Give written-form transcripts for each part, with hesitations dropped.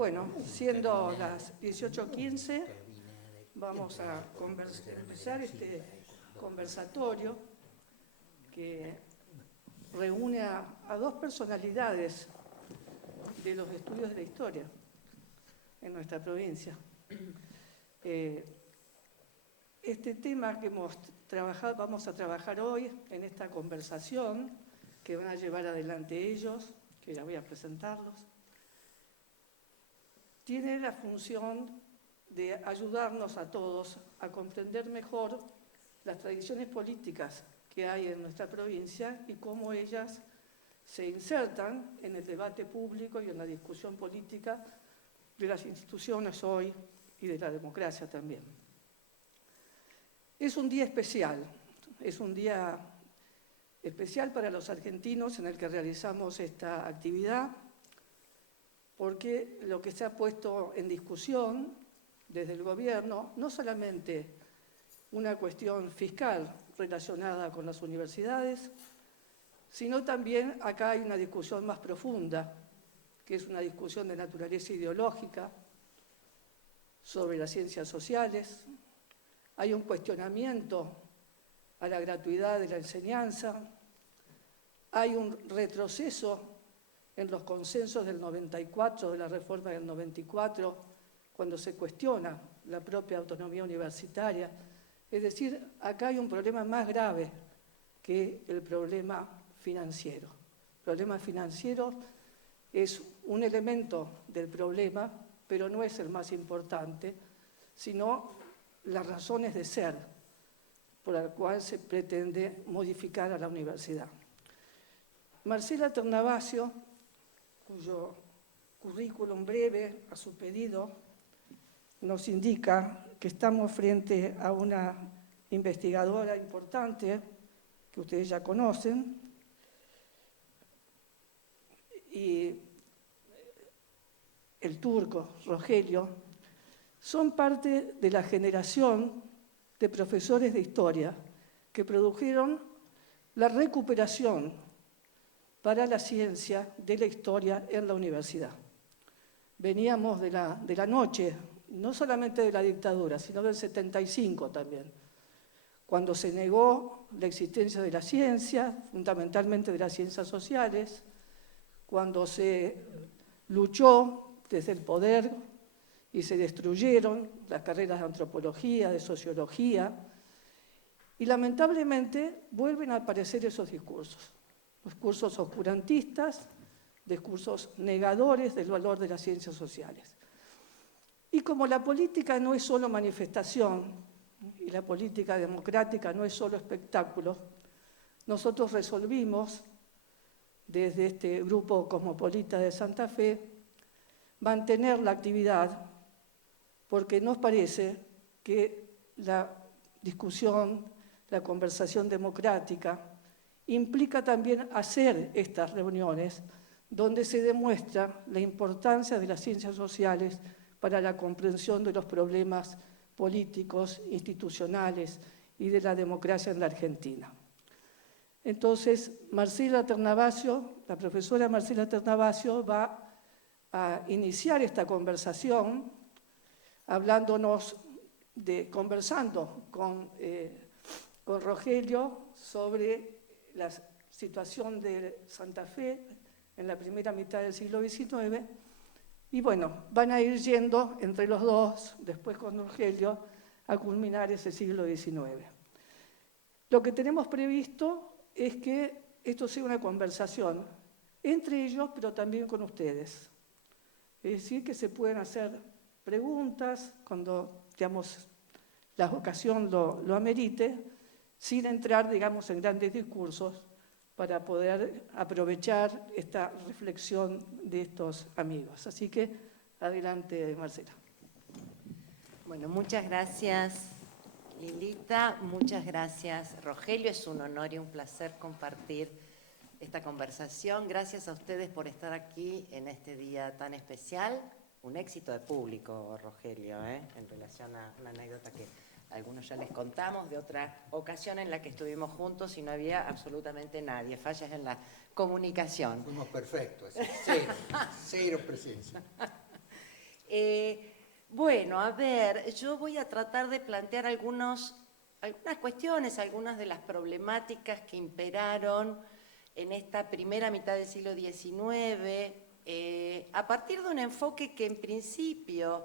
Bueno, siendo las 18:15, vamos a empezar este conversatorio que reúne a dos personalidades de los estudios de la historia en nuestra provincia. Este tema que vamos a trabajar hoy en esta conversación, que van a llevar adelante ellos, que ya voy a presentarlos, tiene la función de ayudarnos a todos a comprender mejor las tradiciones políticas que hay en nuestra provincia y cómo ellas se insertan en el debate público y en la discusión política de las instituciones hoy y de la democracia también. Es un día especial para los argentinos en el que realizamos esta actividad, porque lo que se ha puesto en discusión desde el gobierno, no solamente una cuestión fiscal relacionada con las universidades, sino también acá hay una discusión más profunda, que es una discusión de naturaleza ideológica sobre las ciencias sociales. Hay un cuestionamiento a la gratuidad de la enseñanza, hay un retroceso en los consensos del 94, de la reforma del 94, cuando se cuestiona la propia autonomía universitaria. Es decir, acá hay un problema más grave que el problema financiero. El problema financiero es un elemento del problema, pero no es el más importante, sino las razones de ser por las cuales se pretende modificar a la universidad. Marcela Ternavasio, cuyo currículum breve a su pedido nos indica que estamos frente a una investigadora importante que ustedes ya conocen, y el turco Rogelio son parte de la generación de profesores de historia que produjeron la recuperación para la ciencia de la historia en la universidad. Veníamos de la noche, no solamente de la dictadura, sino del 75 también, cuando se negó la existencia de la ciencia, fundamentalmente de las ciencias sociales, cuando se luchó desde el poder y se destruyeron las carreras de antropología, de sociología, y lamentablemente vuelven a aparecer esos discursos oscurantistas, discursos negadores del valor de las ciencias sociales. Y como la política no es solo manifestación, y la política democrática no es solo espectáculo, nosotros resolvimos, desde este grupo cosmopolita de Santa Fe, mantener la actividad, porque nos parece que la discusión, la conversación democrática, implica también hacer estas reuniones donde se demuestra la importancia de las ciencias sociales para la comprensión de los problemas políticos, institucionales y de la democracia en la Argentina. Entonces, Marcela Ternavasio, la profesora Marcela Ternavasio, va a iniciar esta conversación conversando con Rogelio sobre la situación de Santa Fe en la primera mitad del siglo XIX. Y bueno, van a ir yendo entre los dos, después con Rogelio, a culminar ese siglo XIX. Lo que tenemos previsto es que esto sea una conversación entre ellos, pero también con ustedes. Es decir, que se pueden hacer preguntas cuando, digamos, la ocasión lo amerite, sin entrar, digamos, en grandes discursos, para poder aprovechar esta reflexión de estos amigos. Así que, adelante, Marcela. Bueno, muchas gracias, Lilita. Muchas gracias, Rogelio. Es un honor y un placer compartir esta conversación. Gracias a ustedes por estar aquí en este día tan especial. Un éxito de público, Rogelio, en relación a una anécdota que algunos ya les contamos de otra ocasión en la que estuvimos juntos y no había absolutamente nadie, fallas en la comunicación. Fuimos perfectos, cero presencia. Bueno, a ver, yo voy a tratar de plantear algunas cuestiones, algunas de las problemáticas que imperaron en esta primera mitad del siglo XIX, a partir de un enfoque que en principio,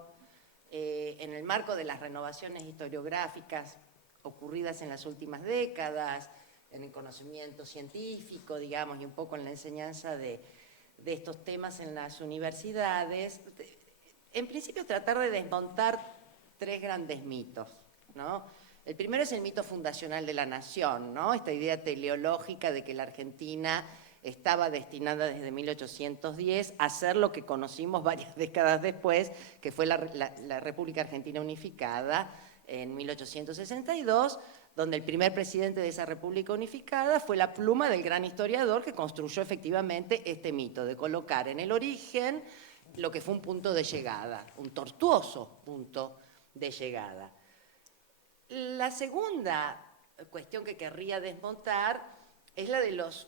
en el marco de las renovaciones historiográficas ocurridas en las últimas décadas, en el conocimiento científico, digamos, y un poco en la enseñanza de estos temas en las universidades, en principio tratar de desmontar tres grandes mitos, ¿no? El primero es el mito fundacional de la nación, ¿no? Esta idea teleológica de que la Argentina estaba destinada desde 1810 a ser lo que conocimos varias décadas después, que fue la República Argentina Unificada en 1862, donde el primer presidente de esa República Unificada fue la pluma del gran historiador que construyó efectivamente este mito de colocar en el origen lo que fue un punto de llegada, un tortuoso punto de llegada. La segunda cuestión que querría desmontar es la de los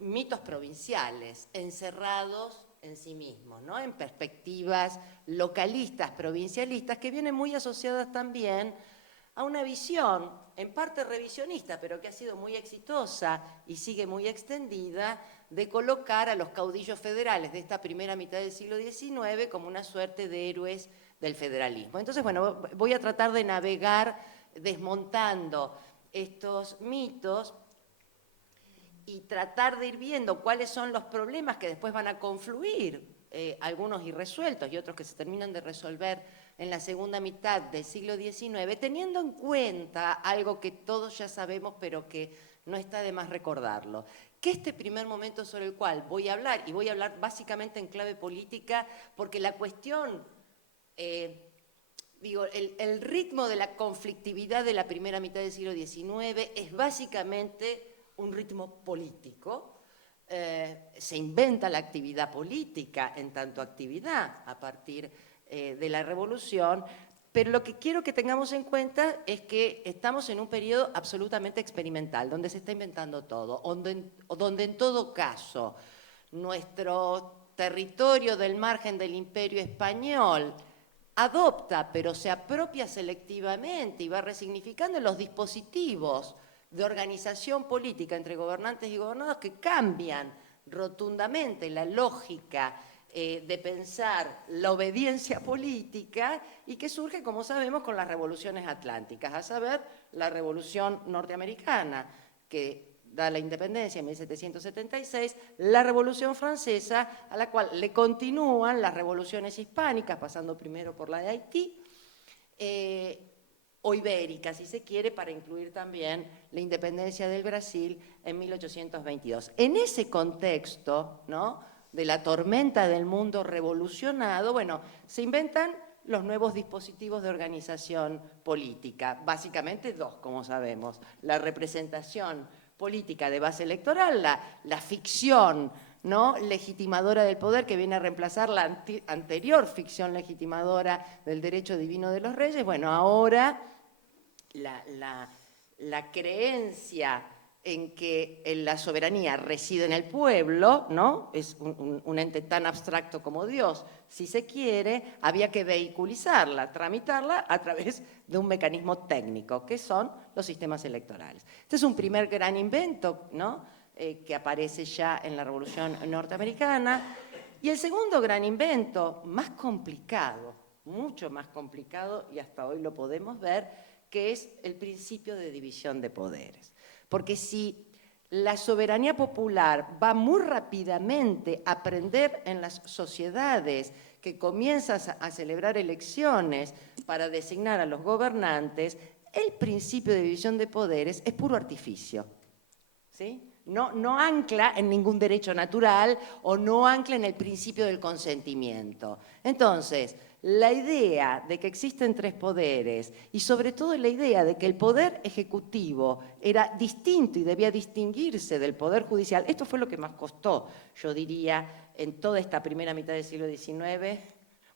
mitos provinciales, encerrados en sí mismos, ¿no? En perspectivas localistas, provincialistas, que vienen muy asociadas también a una visión, en parte revisionista, pero que ha sido muy exitosa y sigue muy extendida, de colocar a los caudillos federales de esta primera mitad del siglo XIX como una suerte de héroes del federalismo. Entonces, bueno, voy a tratar de navegar desmontando estos mitos y tratar de ir viendo cuáles son los problemas que después van a confluir, algunos irresueltos y otros que se terminan de resolver en la segunda mitad del siglo XIX, teniendo en cuenta algo que todos ya sabemos, pero que no está de más recordarlo, que este primer momento sobre el cual voy a hablar, y voy a hablar básicamente en clave política, porque la cuestión, el ritmo de la conflictividad de la primera mitad del siglo XIX es básicamente un ritmo político. Se inventa la actividad política en tanto actividad a partir de la Revolución, pero lo que quiero que tengamos en cuenta es que estamos en un periodo absolutamente experimental, donde se está inventando todo, donde en todo caso nuestro territorio del margen del Imperio Español adopta, pero se apropia selectivamente y va resignificando los dispositivos de organización política entre gobernantes y gobernados que cambian rotundamente la lógica de pensar la obediencia política y que surge, como sabemos, con las revoluciones atlánticas, a saber, la revolución norteamericana, que da la independencia en 1776, la revolución francesa, a la cual le continúan las revoluciones hispánicas, pasando primero por la de Haití, o ibérica, si se quiere, para incluir también la independencia del Brasil en 1822. En ese contexto, ¿no?, de la tormenta del mundo revolucionado, bueno, se inventan los nuevos dispositivos de organización política, básicamente dos, como sabemos: la representación política de base electoral, la ficción, ¿no?, legitimadora del poder, que viene a reemplazar la anterior ficción legitimadora del derecho divino de los reyes. Bueno, ahora la creencia en que la soberanía reside en el pueblo, ¿no?, es un ente tan abstracto como Dios, si se quiere, había que vehiculizarla, tramitarla a través de un mecanismo técnico, que son los sistemas electorales. Este es un primer gran invento, ¿no?, que aparece ya en la Revolución Norteamericana. Y el segundo gran invento, más complicado, mucho más complicado, y hasta hoy lo podemos ver, que es el principio de división de poderes. Porque si la soberanía popular va muy rápidamente a aprender en las sociedades que comienzan a celebrar elecciones para designar a los gobernantes, el principio de división de poderes es puro artificio, ¿sí? No ancla en ningún derecho natural o no ancla en el principio del consentimiento. Entonces, la idea de que existen tres poderes y sobre todo la idea de que el poder ejecutivo era distinto y debía distinguirse del poder judicial, esto fue lo que más costó, yo diría, en toda esta primera mitad del siglo XIX.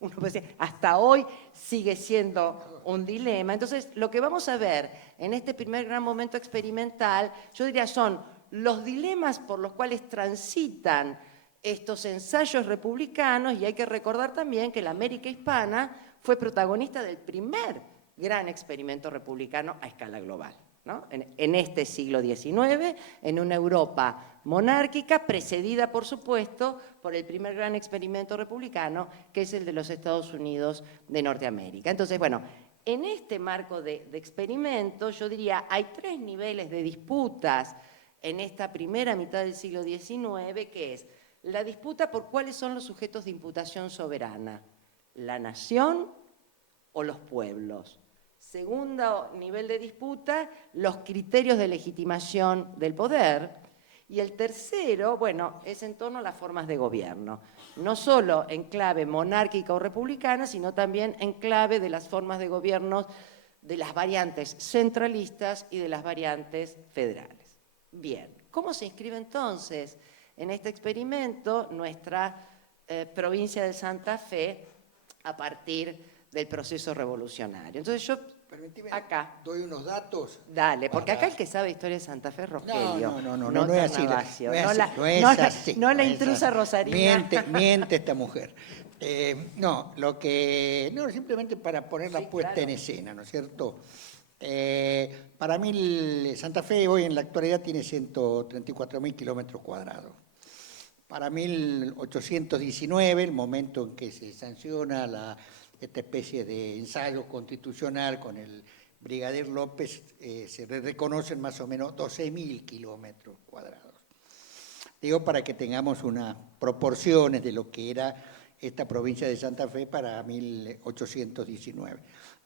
Uno puede decir, hasta hoy sigue siendo un dilema. Entonces, lo que vamos a ver en este primer gran momento experimental, yo diría, son los dilemas por los cuales transitan estos ensayos republicanos, y hay que recordar también que la América hispana fue protagonista del primer gran experimento republicano a escala global, ¿no? En este siglo XIX, en una Europa monárquica, precedida, por supuesto, por el primer gran experimento republicano, que es el de los Estados Unidos de Norteamérica. Entonces, bueno, en este marco de experimento, yo diría, hay tres niveles de disputas en esta primera mitad del siglo XIX, que es la disputa por cuáles son los sujetos de imputación soberana, la nación o los pueblos. Segundo nivel de disputa, los criterios de legitimación del poder. Y el tercero, bueno, es en torno a las formas de gobierno, no solo en clave monárquica o republicana, sino también en clave de las formas de gobierno de las variantes centralistas y de las variantes federales. Bien, ¿cómo se inscribe entonces en este experimento nuestra provincia de Santa Fe a partir del proceso revolucionario? Entonces yo, permíteme, acá doy unos datos. dale, porque acá el que sabe historia de Santa Fe es Rogelio. No es así. Carnavaccio, No la es intrusa así. rosarina. Miente esta mujer. Simplemente para poner la puesta en escena, ¿no es cierto? Para mí Santa Fe hoy en la actualidad tiene 134.000 kilómetros cuadrados. Para 1819, el momento en que se sanciona esta especie de ensayo constitucional con el brigadier López, se reconocen más o menos 12.000 kilómetros cuadrados. Digo, para que tengamos unas proporciones de lo que era esta provincia de Santa Fe para 1819.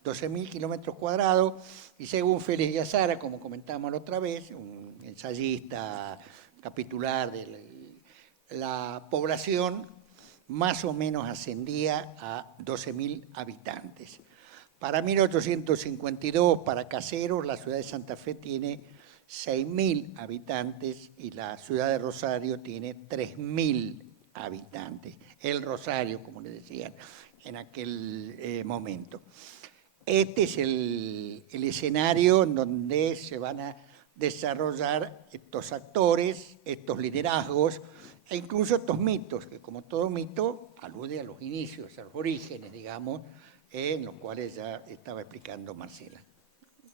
12.000 kilómetros cuadrados, y según Félix de Azara, como comentábamos la otra vez, un ensayista capitular de la población, más o menos ascendía a 12.000 habitantes. Para 1852, para Caseros, la ciudad de Santa Fe tiene 6.000 habitantes y la ciudad de Rosario tiene 3.000 habitantes. El Rosario, como le decían en aquel momento. Este es el escenario en donde se van a desarrollar estos actores, estos liderazgos, e incluso estos mitos, que como todo mito alude a los inicios, a los orígenes, digamos, en los cuales ya estaba explicando Marcela.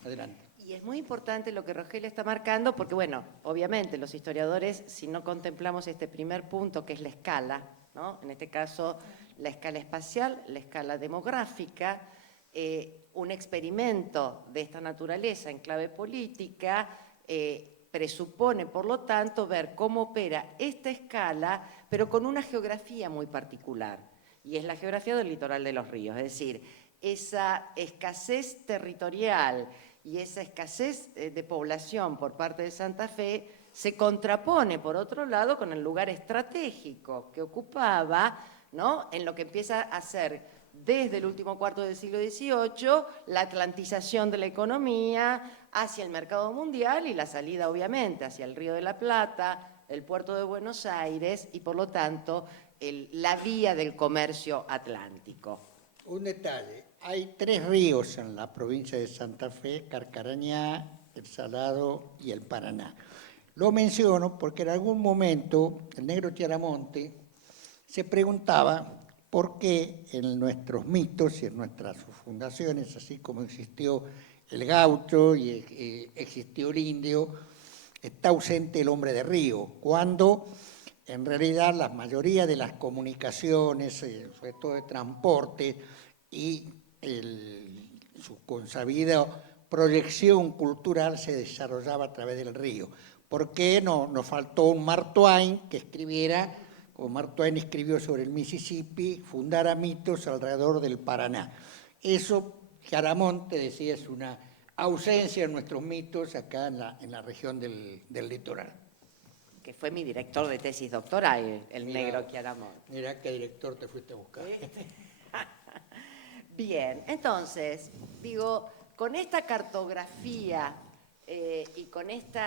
Adelante. Y es muy importante lo que Rogelio está marcando, porque, bueno, obviamente los historiadores, si no contemplamos este primer punto, que es la escala, ¿no? En este caso, la escala espacial, la escala demográfica, un experimento de esta naturaleza en clave política, presupone, por lo tanto, ver cómo opera esta escala, pero con una geografía muy particular, y es la geografía del litoral de los ríos, es decir, esa escasez territorial y esa escasez de población por parte de Santa Fe se contrapone, por otro lado, con el lugar estratégico que ocupaba, ¿no?, en lo que empieza a ser desde el último cuarto del siglo XVIII, la atlantización de la economía hacia el mercado mundial y la salida, obviamente, hacia el Río de la Plata, el puerto de Buenos Aires y, por lo tanto, la vía del comercio atlántico. Un detalle, hay 3 ríos en la provincia de Santa Fe: Carcarañá, el Salado y el Paraná. Lo menciono porque en algún momento el negro Chiaramonte se preguntaba por qué en nuestros mitos y en nuestras fundaciones, así como existió el gaucho y existió el indio, está ausente el hombre de río, cuando en realidad la mayoría de las comunicaciones, sobre todo de transporte, y su consabida proyección cultural se desarrollaba a través del río. ¿Por qué no nos faltó un Mark Twain que escribiera, como Mark Twain escribió sobre el Mississippi, fundara mitos alrededor del Paraná? Eso, Chiaramonte decía, es una ausencia en nuestros mitos acá en la región del litoral. Que fue mi director de tesis doctoral, el negro Chiaramonte. Mira qué director te fuiste a buscar. Bien, entonces, digo, con esta cartografía y con estos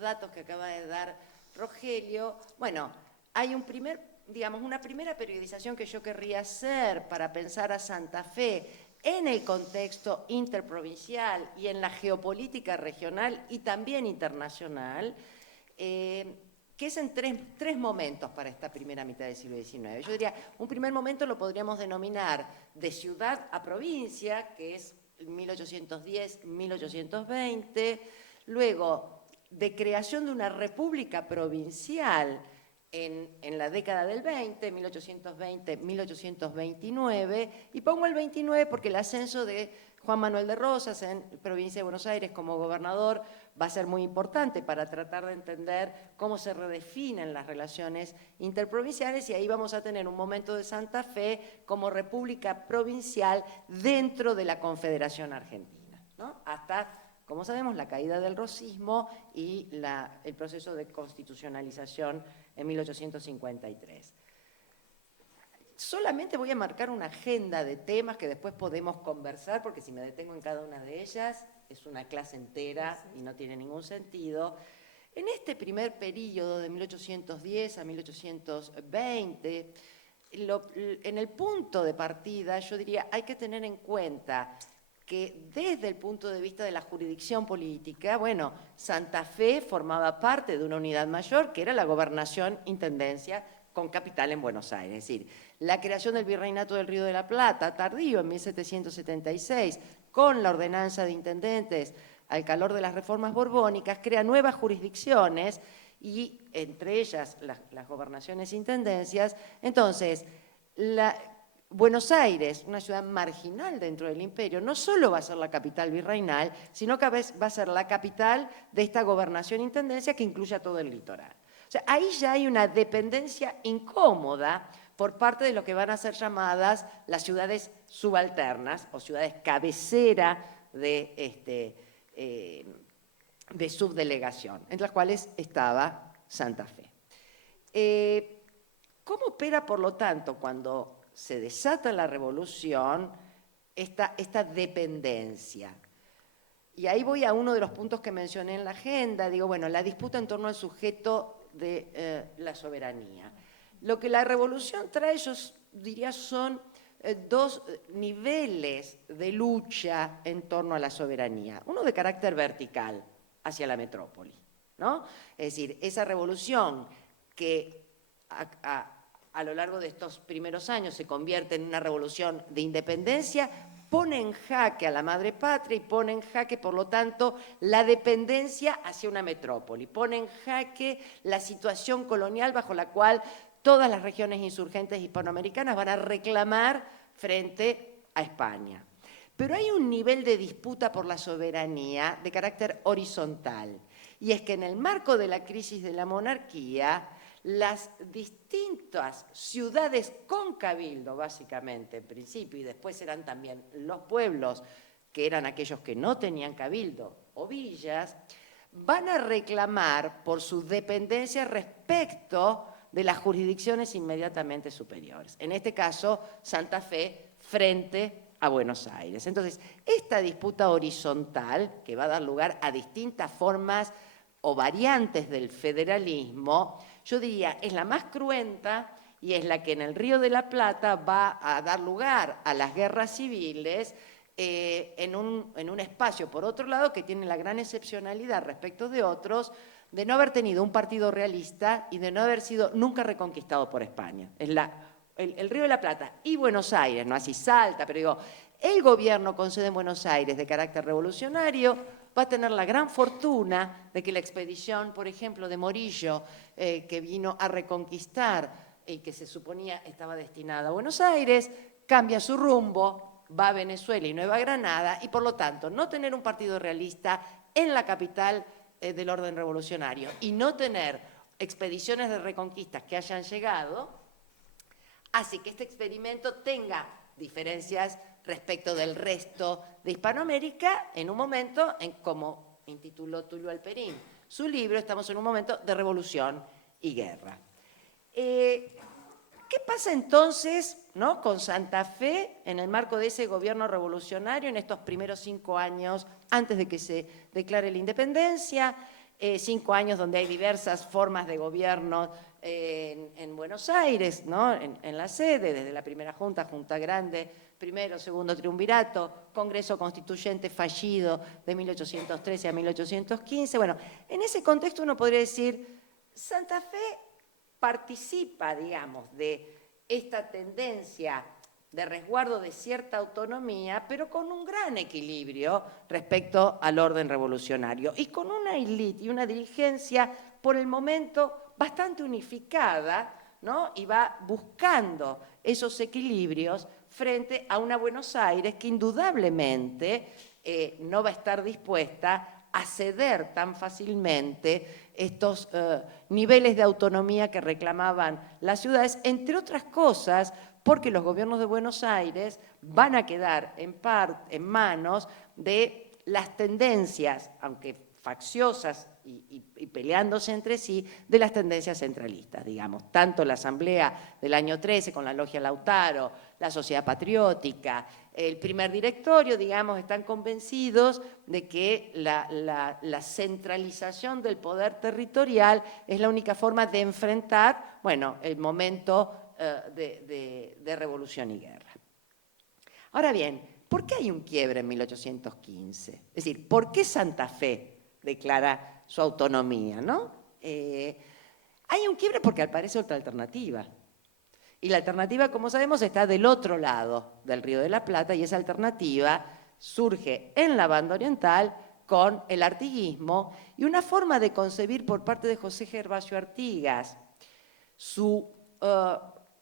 datos que acaba de dar Rogelio, bueno, hay una primera periodización que yo querría hacer para pensar a Santa Fe en el contexto interprovincial y en la geopolítica regional y también internacional, que es en tres momentos para esta primera mitad del siglo XIX. Yo diría, un primer momento lo podríamos denominar de ciudad a provincia, que es 1810-1820, luego de creación de una república provincial en la década del 20, 1820-1829, y pongo el 29 porque el ascenso de Juan Manuel de Rosas en provincia de Buenos Aires como gobernador va a ser muy importante para tratar de entender cómo se redefinen las relaciones interprovinciales, y ahí vamos a tener un momento de Santa Fe como república provincial dentro de la Confederación Argentina, ¿no? Hasta, como sabemos, la caída del rosismo y el proceso de constitucionalización en 1853. Solamente voy a marcar una agenda de temas que después podemos conversar, porque si me detengo en cada una de ellas es una clase entera y no tiene ningún sentido. En este primer período de 1810 a 1820, en el punto de partida, yo diría, hay que tener en cuenta que desde el punto de vista de la jurisdicción política, bueno, Santa Fe formaba parte de una unidad mayor que era la gobernación-intendencia con capital en Buenos Aires. Es decir, la creación del Virreinato del Río de la Plata, tardío en 1776, con la ordenanza de intendentes al calor de las reformas borbónicas, crea nuevas jurisdicciones y entre ellas las gobernaciones e intendencias. Entonces, Buenos Aires, una ciudad marginal dentro del imperio, no solo va a ser la capital virreinal, sino que va a ser la capital de esta gobernación-intendencia que incluye a todo el litoral. O sea, ahí ya hay una dependencia incómoda por parte de lo que van a ser llamadas las ciudades subalternas o ciudades cabecera de subdelegación, entre las cuales estaba Santa Fe. ¿Cómo opera, por lo tanto, cuando se desata la revolución esta dependencia? Y ahí voy a uno de los puntos que mencioné en la agenda. Digo, bueno, la disputa en torno al sujeto de la soberanía. Lo que la revolución trae, yo diría, son dos niveles de lucha en torno a la soberanía. Uno de carácter vertical, hacia la metrópoli, ¿no? Es decir, esa revolución que a lo largo de estos primeros años se convierte en una revolución de independencia, pone en jaque a la madre patria y pone en jaque, por lo tanto, la dependencia hacia una metrópoli, pone en jaque la situación colonial bajo la cual todas las regiones insurgentes hispanoamericanas van a reclamar frente a España. Pero hay un nivel de disputa por la soberanía de carácter horizontal, y es que en el marco de la crisis de la monarquía, las distintas ciudades con cabildo, básicamente, en principio, y después eran también los pueblos, que eran aquellos que no tenían cabildo o villas, van a reclamar por su dependencia respecto de las jurisdicciones inmediatamente superiores. En este caso, Santa Fe frente a Buenos Aires. Entonces, esta disputa horizontal, que va a dar lugar a distintas formas o variantes del federalismo, yo diría, es la más cruenta y es la que en el Río de la Plata va a dar lugar a las guerras civiles en un espacio, por otro lado, que tiene la gran excepcionalidad respecto de otros, de no haber tenido un partido realista y de no haber sido nunca reconquistado por España. Es el Río de la Plata y Buenos Aires, no así Salta, pero digo, el gobierno con sede en Buenos Aires de carácter revolucionario va a tener la gran fortuna de que la expedición, por ejemplo, de Morillo, que vino a reconquistar y que se suponía estaba destinada a Buenos Aires, cambia su rumbo, va a Venezuela y Nueva Granada, y por lo tanto no tener un partido realista en la capital del orden revolucionario y no tener expediciones de reconquistas que hayan llegado, hace que este experimento tenga diferencias respecto del resto de Hispanoamérica en un momento, como intituló Tulio Alperín su libro, estamos en un momento de revolución y guerra. ¿Qué pasa entonces, ¿no?, con Santa Fe en el marco de ese gobierno revolucionario en estos primeros 5 años antes de que se declare la independencia? 5 años donde hay diversas formas de gobierno en Buenos Aires, ¿no?, en la sede, desde la primera junta, Junta Grande, primero, segundo triunvirato, Congreso Constituyente fallido de 1813 a 1815. Bueno, en ese contexto uno podría decir, Santa Fe participa, digamos, de esta tendencia de resguardo de cierta autonomía, pero con un gran equilibrio respecto al orden revolucionario y con una élite y una dirigencia por el momento bastante unificada, ¿no? Y va buscando esos equilibrios frente a una Buenos Aires que indudablemente no va a estar dispuesta a ceder tan fácilmente estos niveles de autonomía que reclamaban las ciudades, entre otras cosas porque los gobiernos de Buenos Aires van a quedar en manos de las tendencias, aunque facciosas y peleándose entre sí, de las tendencias centralistas, digamos. Tanto la Asamblea del año 13 con la Logia Lautaro, la Sociedad Patriótica, el primer directorio, digamos, están convencidos de que la centralización del poder territorial es la única forma de enfrentar, bueno, el momento de revolución y guerra. Ahora bien, ¿por qué hay un quiebre en 1815? Es decir, ¿por qué Santa Fe declara su autonomía, ¿no? Hay un quiebre porque aparece otra alternativa. Y la alternativa, como sabemos, está del otro lado del Río de la Plata, y esa alternativa surge en la banda oriental con el artiguismo y una forma de concebir por parte de José Gervasio Artigas su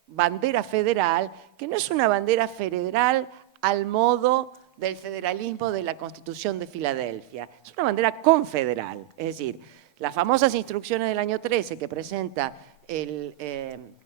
bandera federal, que no es una bandera federal al modo del federalismo de la Constitución de Filadelfia, es una bandera confederal, es decir, las famosas instrucciones del año 13 que presenta el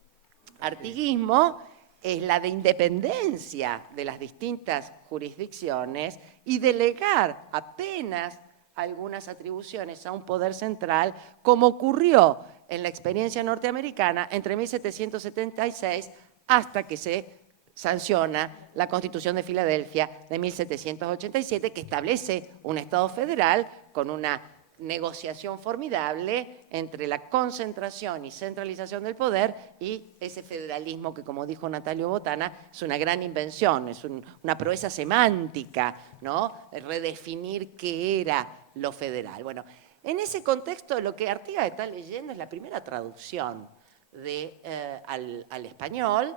artiguismo es la de independencia de las distintas jurisdicciones y delegar apenas algunas atribuciones a un poder central, como ocurrió en la experiencia norteamericana entre 1776 hasta que se sanciona la Constitución de Filadelfia de 1787, que establece un Estado federal con una negociación formidable entre la concentración y centralización del poder y ese federalismo que, como dijo Natalio Botana, es una gran invención, es una proeza semántica, ¿no? Redefinir qué era lo federal. Bueno, en ese contexto lo que Artigas está leyendo es la primera traducción al español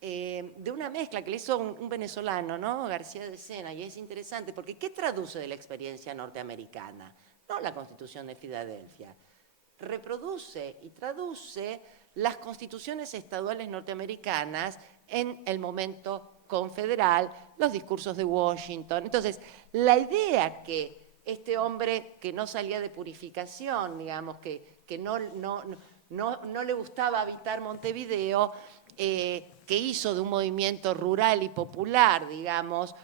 de una mezcla que le hizo un venezolano, ¿no? García de Sena, y es interesante porque ¿qué traduce de la experiencia norteamericana? No la Constitución de Filadelfia, reproduce y traduce las constituciones estaduales norteamericanas en el momento confederal, los discursos de Washington. Entonces, la idea que este hombre que no salía de purificación, digamos, que no le gustaba habitar Montevideo, que hizo de un movimiento rural y popular, digamos,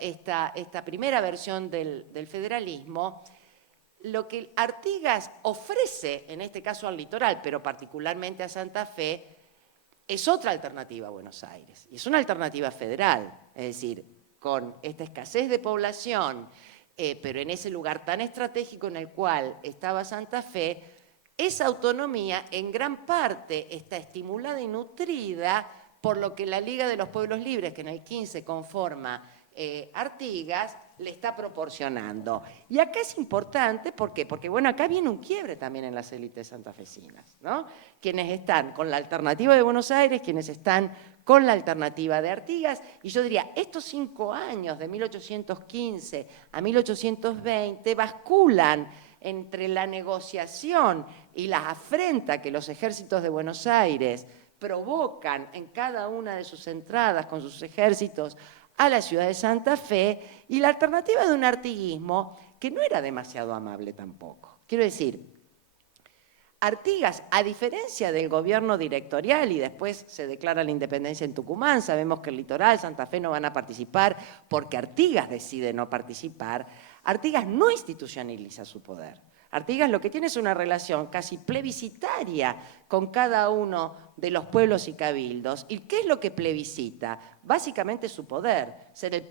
esta primera versión del federalismo, lo que Artigas ofrece, en este caso al litoral, pero particularmente a Santa Fe, es otra alternativa a Buenos Aires. Y es una alternativa federal, es decir, con esta escasez de población, pero en ese lugar tan estratégico en el cual estaba Santa Fe, esa autonomía en gran parte está estimulada y nutrida por lo que la Liga de los Pueblos Libres, que en el 15 conforma Artigas, le está proporcionando. Y acá es importante, ¿por qué? Porque, bueno, acá viene un quiebre también en las élites santafesinas, ¿no? Quienes están con la alternativa de Buenos Aires, quienes están con la alternativa de Artigas, y yo diría, estos 5 años, de 1815 a 1820, basculan entre la negociación y la afrenta que los ejércitos de Buenos Aires provocan en cada una de sus entradas con sus ejércitos a la ciudad de Santa Fe, y la alternativa de un artiguismo que no era demasiado amable tampoco. Quiero decir, Artigas, a diferencia del gobierno directorial, y después se declara la independencia en Tucumán, sabemos que el litoral, Santa Fe no van a participar porque Artigas decide no participar, Artigas no institucionaliza su poder. Artigas lo que tiene es una relación casi plebiscitaria con cada uno de los pueblos y cabildos. ¿Y qué es lo que plebiscita? Básicamente su poder, ser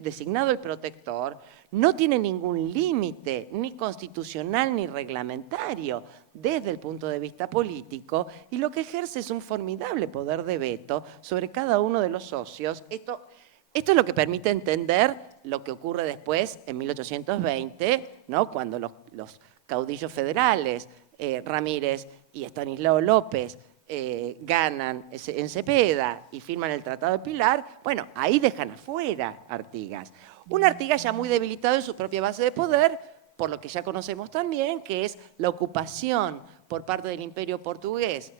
designado el protector, no tiene ningún límite, ni constitucional ni reglamentario, desde el punto de vista político, y lo que ejerce es un formidable poder de veto sobre cada uno de los socios. Esto es lo que permite entender lo que ocurre después, en 1820, ¿no? Cuando los caudillos federales, Ramírez y Estanislao López ganan en Cepeda y firman el Tratado de Pilar, bueno, ahí dejan afuera Artigas. Un Artigas ya muy debilitado en su propia base de poder, por lo que ya conocemos también, que es la ocupación por parte del Imperio Portugués,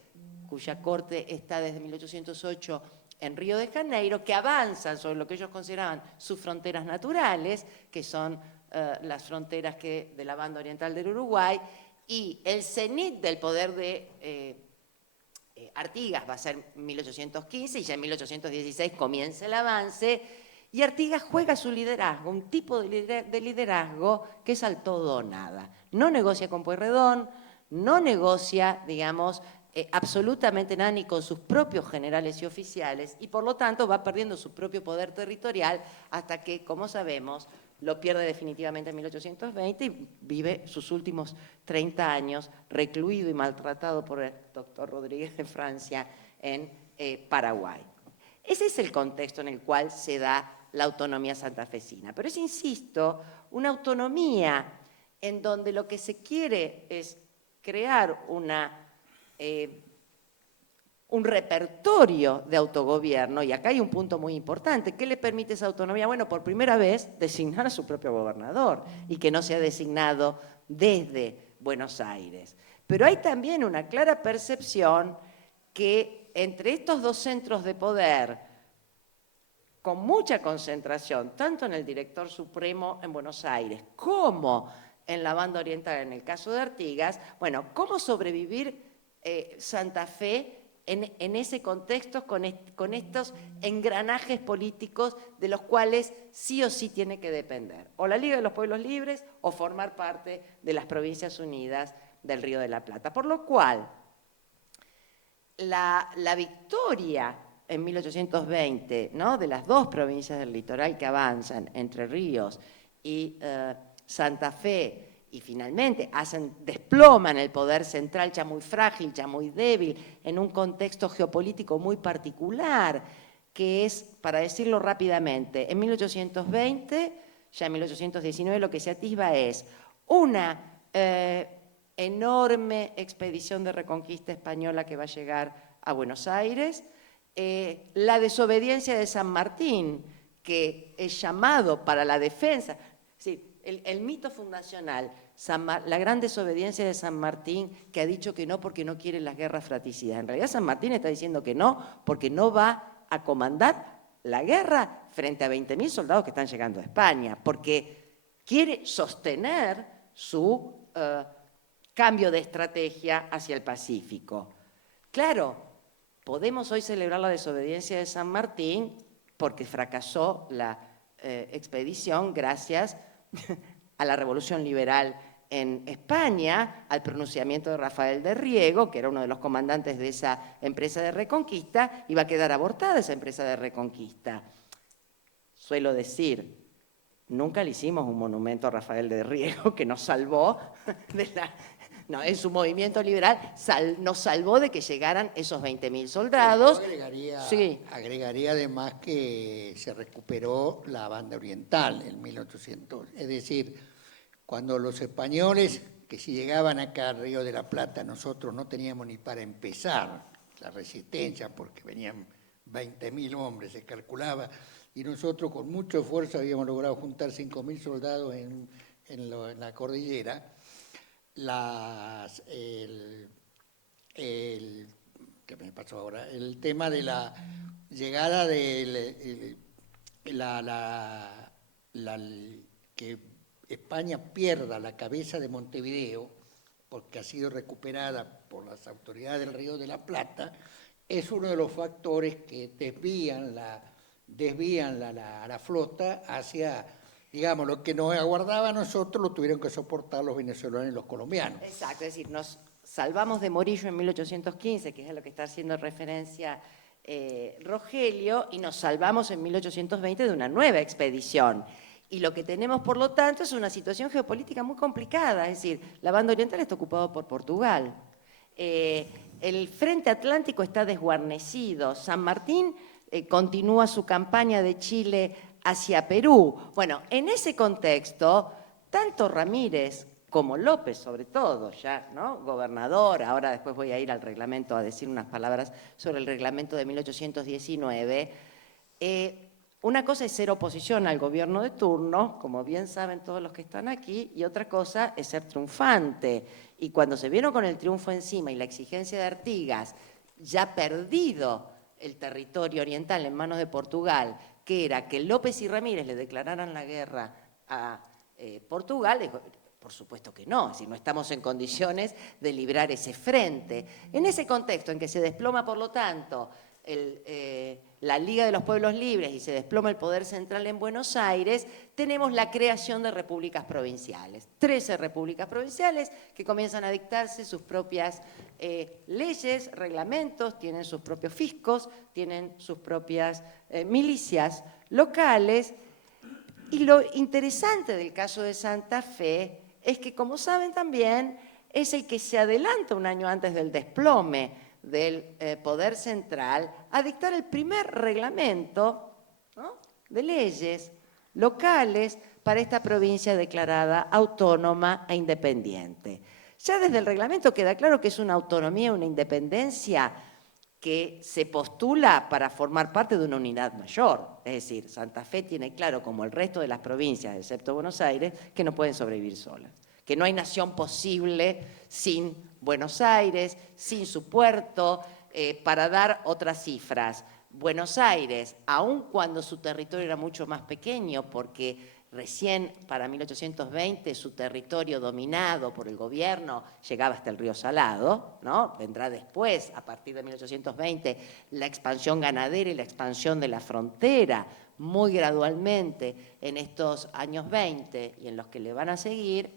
cuya corte está desde 1808 en Río de Janeiro, que avanzan sobre lo que ellos consideraban sus fronteras naturales, que son las fronteras de la banda oriental del Uruguay, y el cenit del poder de Artigas va a ser 1815 y ya en 1816 comienza el avance y Artigas juega su liderazgo, un tipo de liderazgo que es al todo o nada. No negocia con Pueyrredón, no negocia, digamos, absolutamente nada ni con sus propios generales y oficiales y por lo tanto va perdiendo su propio poder territorial hasta que, como sabemos, lo pierde definitivamente en 1820 y vive sus últimos 30 años recluido y maltratado por el doctor Rodríguez de Francia en Paraguay. Ese es el contexto en el cual se da la autonomía santafesina. Pero es, insisto, una autonomía en donde lo que se quiere es crear un repertorio de autogobierno, y acá hay un punto muy importante. ¿Qué le permite esa autonomía? Bueno, por primera vez, designar a su propio gobernador y que no sea designado desde Buenos Aires. Pero hay también una clara percepción que entre estos dos centros de poder, con mucha concentración, tanto en el director supremo en Buenos Aires como en la banda oriental, en el caso de Artigas, bueno, ¿cómo sobrevivir Santa Fe en ese contexto con estos engranajes políticos de los cuales sí o sí tiene que depender? O la Liga de los Pueblos Libres o formar parte de las Provincias Unidas del Río de la Plata. Por lo cual, la victoria en 1820, ¿no?, de las dos provincias del litoral que avanzan, Entre Ríos y Santa Fe, y finalmente desploman el poder central ya muy frágil, ya muy débil, en un contexto geopolítico muy particular, que es, para decirlo rápidamente, en 1820, ya en 1819 lo que se atisba es una enorme expedición de reconquista española que va a llegar a Buenos Aires, la desobediencia de San Martín, que es llamado para la defensa, sí, el mito fundacional, la gran desobediencia de San Martín, que ha dicho que no porque no quiere las guerras fratricidas. En realidad San Martín está diciendo que no porque no va a comandar la guerra frente a 20.000 soldados que están llegando a España, porque quiere sostener su cambio de estrategia hacia el Pacífico. Claro, podemos hoy celebrar la desobediencia de San Martín porque fracasó la expedición gracias a la Revolución Liberal en España, al pronunciamiento de Rafael de Riego, que era uno de los comandantes de esa empresa de reconquista, y va a quedar abortada esa empresa de reconquista. Suelo decir, nunca le hicimos un monumento a Rafael de Riego que nos salvó de no, en su movimiento liberal nos salvó de que llegaran esos 20.000 soldados. Agregaría además que se recuperó la banda oriental en 1800. Es decir, cuando los españoles, que si llegaban acá al Río de la Plata, nosotros no teníamos ni para empezar la resistencia, porque venían 20.000 hombres, se calculaba, y nosotros con mucho esfuerzo habíamos logrado juntar 5.000 soldados en la cordillera. ¿Qué me pasó ahora? El tema de la llegada de que España pierda la cabeza de Montevideo, porque ha sido recuperada por las autoridades del Río de la Plata, es uno de los factores que desvían a la flota hacia, digamos, lo que nos aguardaba a nosotros lo tuvieron que soportar los venezolanos y los colombianos. Exacto, es decir, nos salvamos de Morillo en 1815, que es a lo que está haciendo referencia Rogelio, y nos salvamos en 1820 de una nueva expedición. Y lo que tenemos, por lo tanto, es una situación geopolítica muy complicada, es decir, la banda oriental está ocupada por Portugal. El frente atlántico está desguarnecido. San Martín continúa su campaña de Chile hacia Perú. Bueno, en ese contexto, tanto Ramírez como López sobre todo, ya, ¿no? Gobernador, ahora después voy a ir al reglamento a decir unas palabras sobre el reglamento de 1819, una cosa es ser oposición al gobierno de turno, como bien saben todos los que están aquí, y otra cosa es ser triunfante. Y cuando se vieron con el triunfo encima y la exigencia de Artigas, ya perdido el territorio oriental en manos de Portugal, que era que López y Ramírez le declararan la guerra a Portugal, dijo, por supuesto que no, si no estamos en condiciones de librar ese frente. En ese contexto en que se desploma, por lo tanto, la Liga de los Pueblos Libres y se desploma el poder central en Buenos Aires, tenemos la creación de repúblicas provinciales. 13 repúblicas provinciales que comienzan a dictarse sus propias leyes, reglamentos, tienen sus propios fiscos, tienen sus propias milicias locales. Y lo interesante del caso de Santa Fe es que, como saben también, es el que se adelanta un año antes del desplome del poder central a dictar el primer reglamento, ¿no?, de leyes locales para esta provincia declarada autónoma e independiente. Ya desde el reglamento queda claro que es una autonomía, una independencia que se postula para formar parte de una unidad mayor. Es decir, Santa Fe tiene claro, como el resto de las provincias, excepto Buenos Aires, que no pueden sobrevivir solas, que no hay nación posible sin Buenos Aires, sin su puerto. Para dar otras cifras, Buenos Aires, aun cuando su territorio era mucho más pequeño, porque recién para 1820 su territorio dominado por el gobierno llegaba hasta el río Salado, ¿no? Vendrá después, a partir de 1820, la expansión ganadera y la expansión de la frontera, muy gradualmente en estos años 20 y en los que le van a seguir,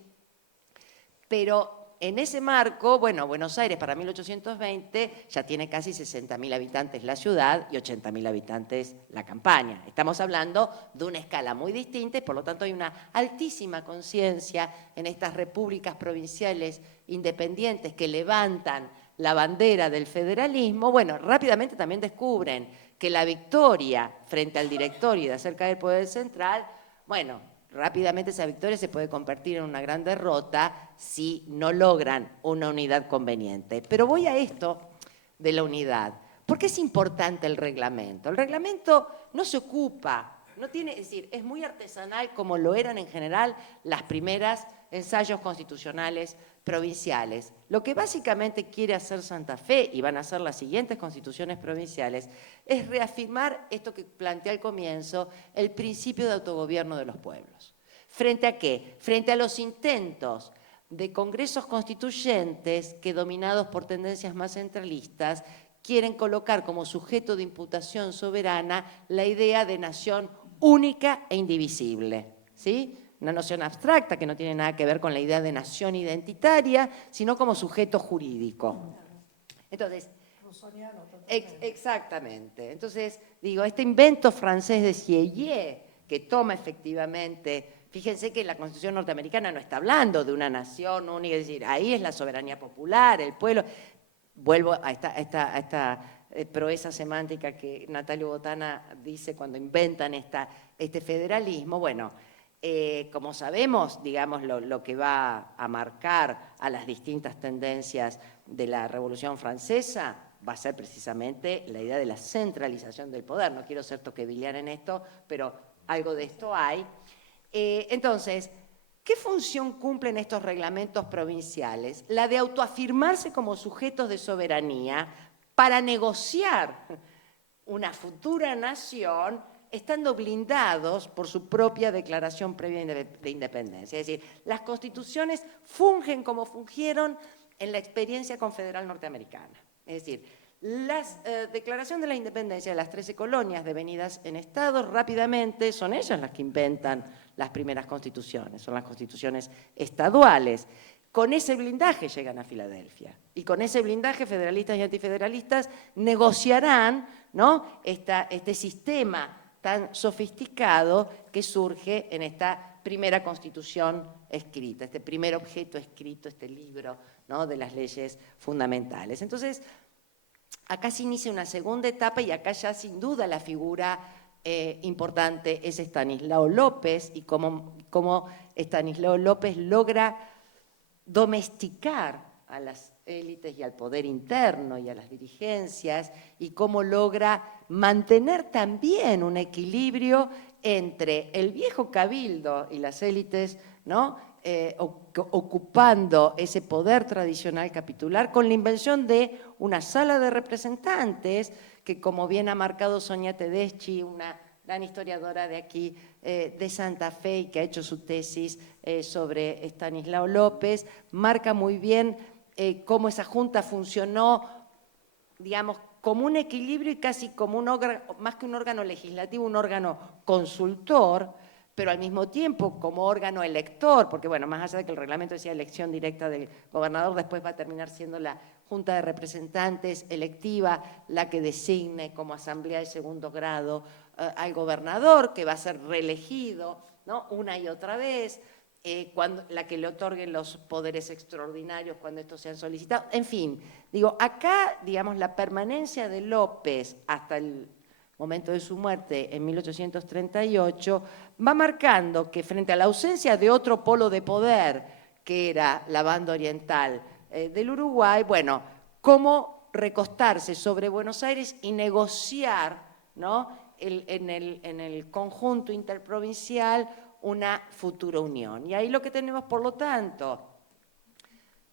pero en ese marco, bueno, Buenos Aires para 1820 ya tiene casi 60.000 habitantes la ciudad y 80.000 habitantes la campaña. Estamos hablando de una escala muy distinta y por lo tanto hay una altísima conciencia en estas repúblicas provinciales independientes que levantan la bandera del federalismo. Bueno, rápidamente también descubren que la victoria frente al directorio y de hacer caer el poder central, bueno, rápidamente esa victoria se puede convertir en una gran derrota si no logran una unidad conveniente. Pero voy a esto de la unidad. ¿Por qué es importante el reglamento? El reglamento no se ocupa, no tiene, es decir, es muy artesanal como lo eran en general las primeras ensayos constitucionales provinciales. Lo que básicamente quiere hacer Santa Fe, y van a hacer las siguientes constituciones provinciales, es reafirmar esto que planteé al comienzo, el principio de autogobierno de los pueblos. ¿Frente a qué? Frente a los intentos de congresos constituyentes que, dominados por tendencias más centralistas, quieren colocar como sujeto de imputación soberana la idea de nación única e indivisible, ¿sí? Una noción abstracta que no tiene nada que ver con la idea de nación identitaria, sino como sujeto jurídico. Entonces, exactamente. Entonces, digo, este invento francés de Sieyès, que toma efectivamente, fíjense que la Constitución norteamericana no está hablando de una nación única, es decir, ahí es la soberanía popular, el pueblo. Vuelvo a esta proeza semántica que Natalio Botana dice cuando inventan este federalismo. Bueno, como sabemos, digamos, lo que va a marcar a las distintas tendencias de la Revolución Francesa va a ser precisamente la idea de la centralización del poder. No quiero ser toquevilliana en esto, pero algo de esto hay. Entonces, ¿qué función cumplen estos reglamentos provinciales? La de autoafirmarse como sujetos de soberanía para negociar una futura nación estando blindados por su propia declaración previa de independencia. Es decir, las constituciones fungen como fungieron en la experiencia confederal norteamericana. Es decir, la declaración de la independencia de las 13 colonias devenidas en estados rápidamente son ellas las que inventan las primeras constituciones, son las constituciones estaduales. Con ese blindaje llegan a Filadelfia y con ese blindaje federalistas y antifederalistas negociarán, ¿no?, este sistema tan sofisticado que surge en esta primera constitución escrita, este primer objeto escrito, este libro, ¿no?, de las leyes fundamentales. Entonces, acá se inicia una segunda etapa y acá ya sin duda la figura importante es Estanislao López y cómo Estanislao López logra domesticar a las élites y al poder interno y a las dirigencias, y cómo logra mantener también un equilibrio entre el viejo cabildo y las élites, ¿no? Ocupando ese poder tradicional capitular con la invención de una sala de representantes que, como bien ha marcado Sonia Tedeschi, una gran historiadora de aquí, de Santa Fe, y que ha hecho su tesis sobre Estanislao López, marca muy bien cómo esa junta funcionó, digamos, como un equilibrio y casi como un órgano, más que un órgano legislativo, un órgano consultor, pero al mismo tiempo como órgano elector, porque bueno, más allá de que el reglamento decía elección directa del gobernador, después va a terminar siendo la Junta de Representantes electiva la que designe como asamblea de segundo grado al gobernador, que va a ser reelegido, ¿no? Una y otra vez, la que le otorguen los poderes extraordinarios cuando estos sean solicitados. En fin, digo, acá, digamos, la permanencia de López hasta el momento de su muerte en 1838, va marcando que frente a la ausencia de otro polo de poder, que era la banda oriental del Uruguay, bueno, cómo recostarse sobre Buenos Aires y negociar, ¿no? en el conjunto interprovincial una futura unión. Y ahí lo que tenemos, por lo tanto,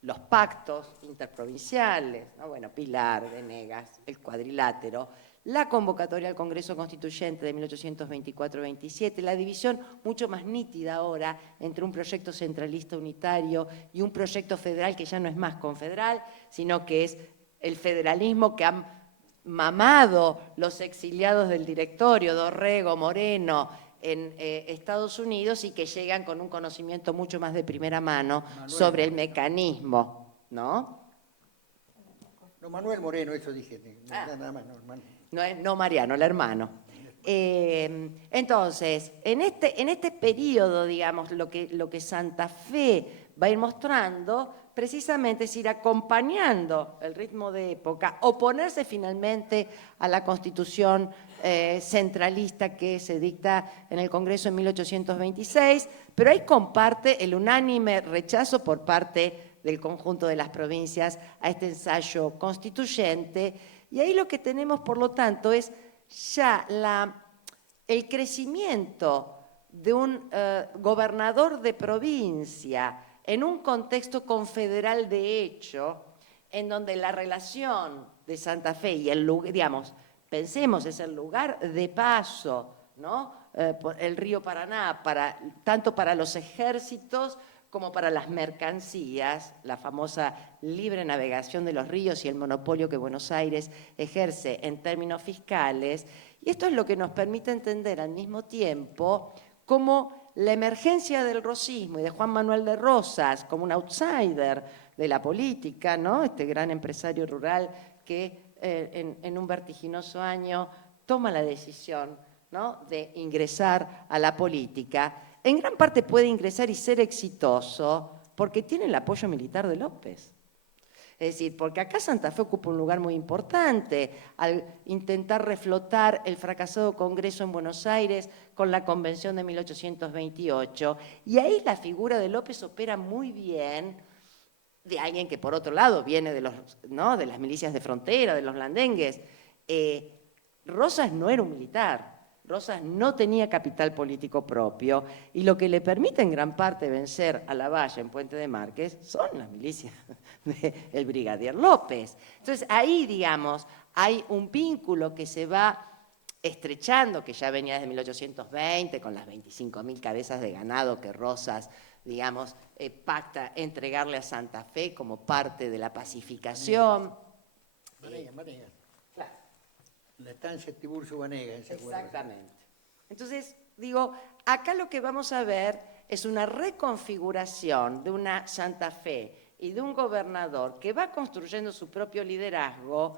los pactos interprovinciales, ¿no? Bueno, Pilar, Venegas, el cuadrilátero, la convocatoria al Congreso Constituyente de 1824-27, la división mucho más nítida ahora entre un proyecto centralista unitario y un proyecto federal que ya no es más confederal, sino que es el federalismo que han mamado los exiliados del directorio, Dorrego, Moreno, en Estados Unidos, y que llegan con un conocimiento mucho más de primera mano sobre el mecanismo, ¿no? No, Manuel Moreno, eso dije, nada más, no, hermano. No Mariano, el hermano. Entonces, en este periodo, digamos, lo que Santa Fe va a ir mostrando precisamente es ir acompañando el ritmo de época, oponerse finalmente a la Constitución centralista que se dicta en el Congreso en 1826, pero ahí comparte el unánime rechazo por parte del conjunto de las provincias a este ensayo constituyente, y ahí lo que tenemos, por lo tanto, es ya el crecimiento de un gobernador de provincia en un contexto confederal de hecho, en donde la relación de Santa Fe y el lugar, digamos, pensemos, es el lugar de paso, ¿no? El río Paraná, tanto para los ejércitos como para las mercancías, la famosa libre navegación de los ríos y el monopolio que Buenos Aires ejerce en términos fiscales. Y esto es lo que nos permite entender al mismo tiempo cómo la emergencia del rosismo y de Juan Manuel de Rosas como un outsider de la política, ¿no? Este gran empresario rural que en un vertiginoso año toma la decisión, ¿no?, de ingresar a la política, en gran parte puede ingresar y ser exitoso porque tiene el apoyo militar de López. Es decir, porque acá Santa Fe ocupa un lugar muy importante al intentar reflotar el fracasado Congreso en Buenos Aires con la Convención de 1828, y ahí la figura de López opera muy bien, de alguien que por otro lado viene de las milicias de frontera, de los blandengues. Rosas no era un militar, Rosas no tenía capital político propio, y lo que le permite en gran parte vencer a Lavalle en Puente de Márquez son las milicias del brigadier López. Entonces ahí, digamos, hay un vínculo que se va estrechando, que ya venía desde 1820, con las 25.000 cabezas de ganado que Rosas, digamos, pacta entregarle a Santa Fe como parte de la pacificación. Vanegas. Claro. La estancia Tiburcio-Vanegas. Exactamente. Entonces, digo, acá lo que vamos a ver es una reconfiguración de una Santa Fe y de un gobernador que va construyendo su propio liderazgo,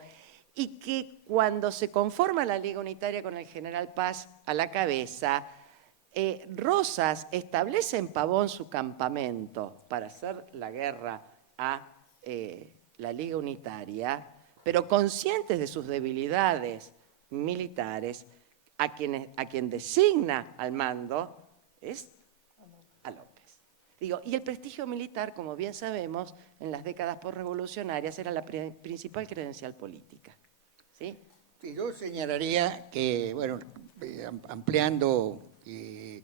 y que cuando se conforma la Liga Unitaria con el general Paz a la cabeza, Rosas establece en Pavón su campamento para hacer la guerra a la Liga Unitaria, pero conscientes de sus debilidades militares, a quien designa al mando es a López. Digo, y el prestigio militar, como bien sabemos, en las décadas postrevolucionarias era la principal credencial política. ¿Sí? Sí, yo señalaría que, bueno, ampliando y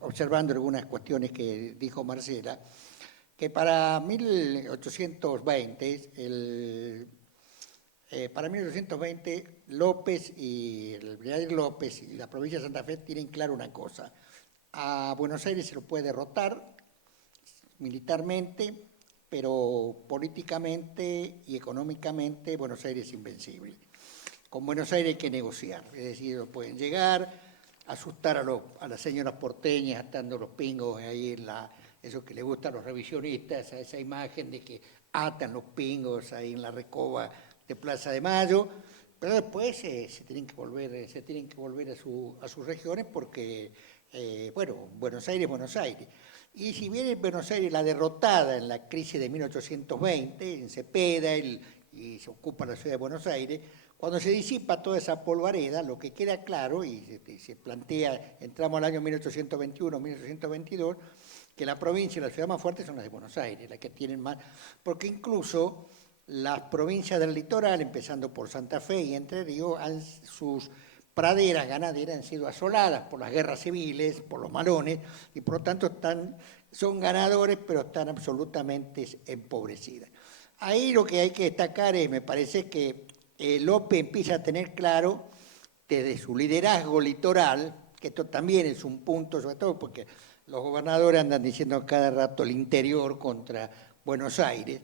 observando algunas cuestiones que dijo Marcela, que para 1820 López y el brigadier López y la provincia de Santa Fe tienen claro una cosa: a Buenos Aires se lo puede derrotar militarmente, pero políticamente y económicamente Buenos Aires es invencible. Con Buenos Aires hay que negociar, es decir, pueden llegar, asustar a las señoras porteñas atando los pingos ahí eso que le gusta a los revisionistas, a esa imagen de que atan los pingos ahí en la recoba de Plaza de Mayo, pero después se tienen que volver a sus regiones porque, bueno, Buenos Aires es Buenos Aires. Y si bien en Buenos Aires la derrotada en la crisis de 1820, en Cepeda, y se ocupa la ciudad de Buenos Aires, cuando se disipa toda esa polvareda, lo que queda claro, y se plantea, entramos al año 1821, 1822, que la provincia y la ciudad más fuertes son las de Buenos Aires, las que tienen más, porque incluso las provincias del litoral, empezando por Santa Fe y Entre Ríos, sus praderas ganaderas han sido asoladas por las guerras civiles, por los malones, y por lo tanto son ganadores, pero están absolutamente empobrecidas. Ahí lo que hay que destacar es, me parece que López empieza a tener claro, desde su liderazgo litoral, que esto también es un punto, sobre todo porque los gobernadores andan diciendo cada rato el interior contra Buenos Aires,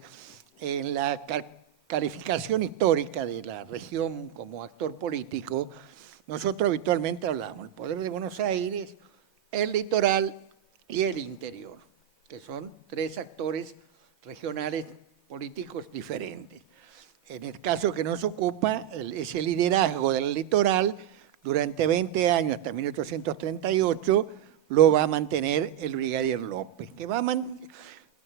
en la calificación histórica de la región como actor político, nosotros habitualmente hablamos el poder de Buenos Aires, el litoral y el interior, que son tres actores regionales políticos diferentes. En el caso que nos ocupa, ese liderazgo del litoral, durante 20 años, hasta 1838, lo va a mantener el brigadier López, que va a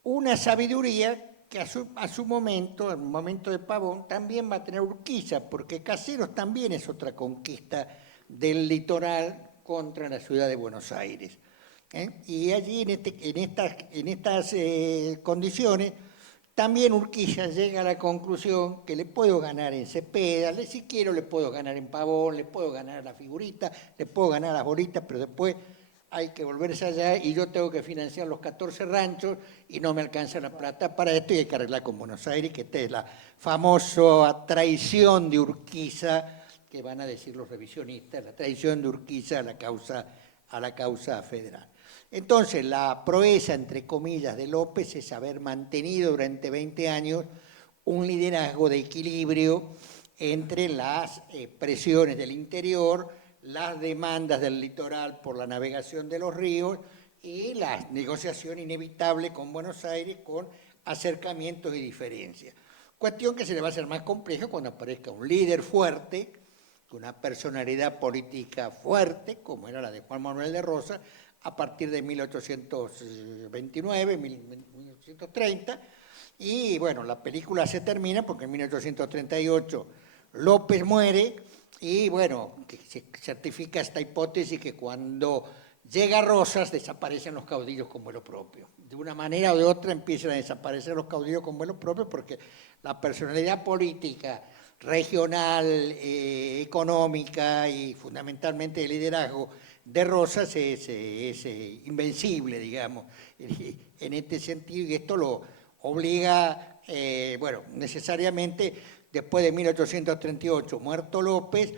una sabiduría que a su momento, al momento de Pavón, también va a tener Urquiza, porque Caseros también es otra conquista del litoral contra la ciudad de Buenos Aires. Y allí, en estas condiciones, también Urquiza llega a la conclusión que le puedo ganar en Cepeda, si quiero le puedo ganar en Pavón, le puedo ganar a la figurita, le puedo ganar a las bolitas, pero después hay que volverse allá y yo tengo que financiar los 14 ranchos y no me alcanza la plata para esto y hay que arreglar con Buenos Aires, que esta es la famosa traición de Urquiza, que van a decir los revisionistas, la traición de Urquiza a la causa federal. Entonces, la proeza, entre comillas, de López es haber mantenido durante 20 años un liderazgo de equilibrio entre las presiones del interior, las demandas del litoral por la navegación de los ríos y la negociación inevitable con Buenos Aires con acercamientos y diferencias. Cuestión que se le va a hacer más compleja cuando aparezca un líder fuerte, una personalidad política fuerte, como era la de Juan Manuel de Rosas, a partir de 1829, 1830, y bueno, la película se termina porque en 1838 López muere y bueno, que se certifica esta hipótesis que cuando llega Rosas desaparecen los caudillos con vuelo propio. De una manera o de otra empiezan a desaparecer los caudillos con vuelo propio porque la personalidad política, regional, económica y fundamentalmente de liderazgo de Rosas es invencible, digamos, en este sentido, y esto lo obliga, bueno, necesariamente, después de 1838, muerto López,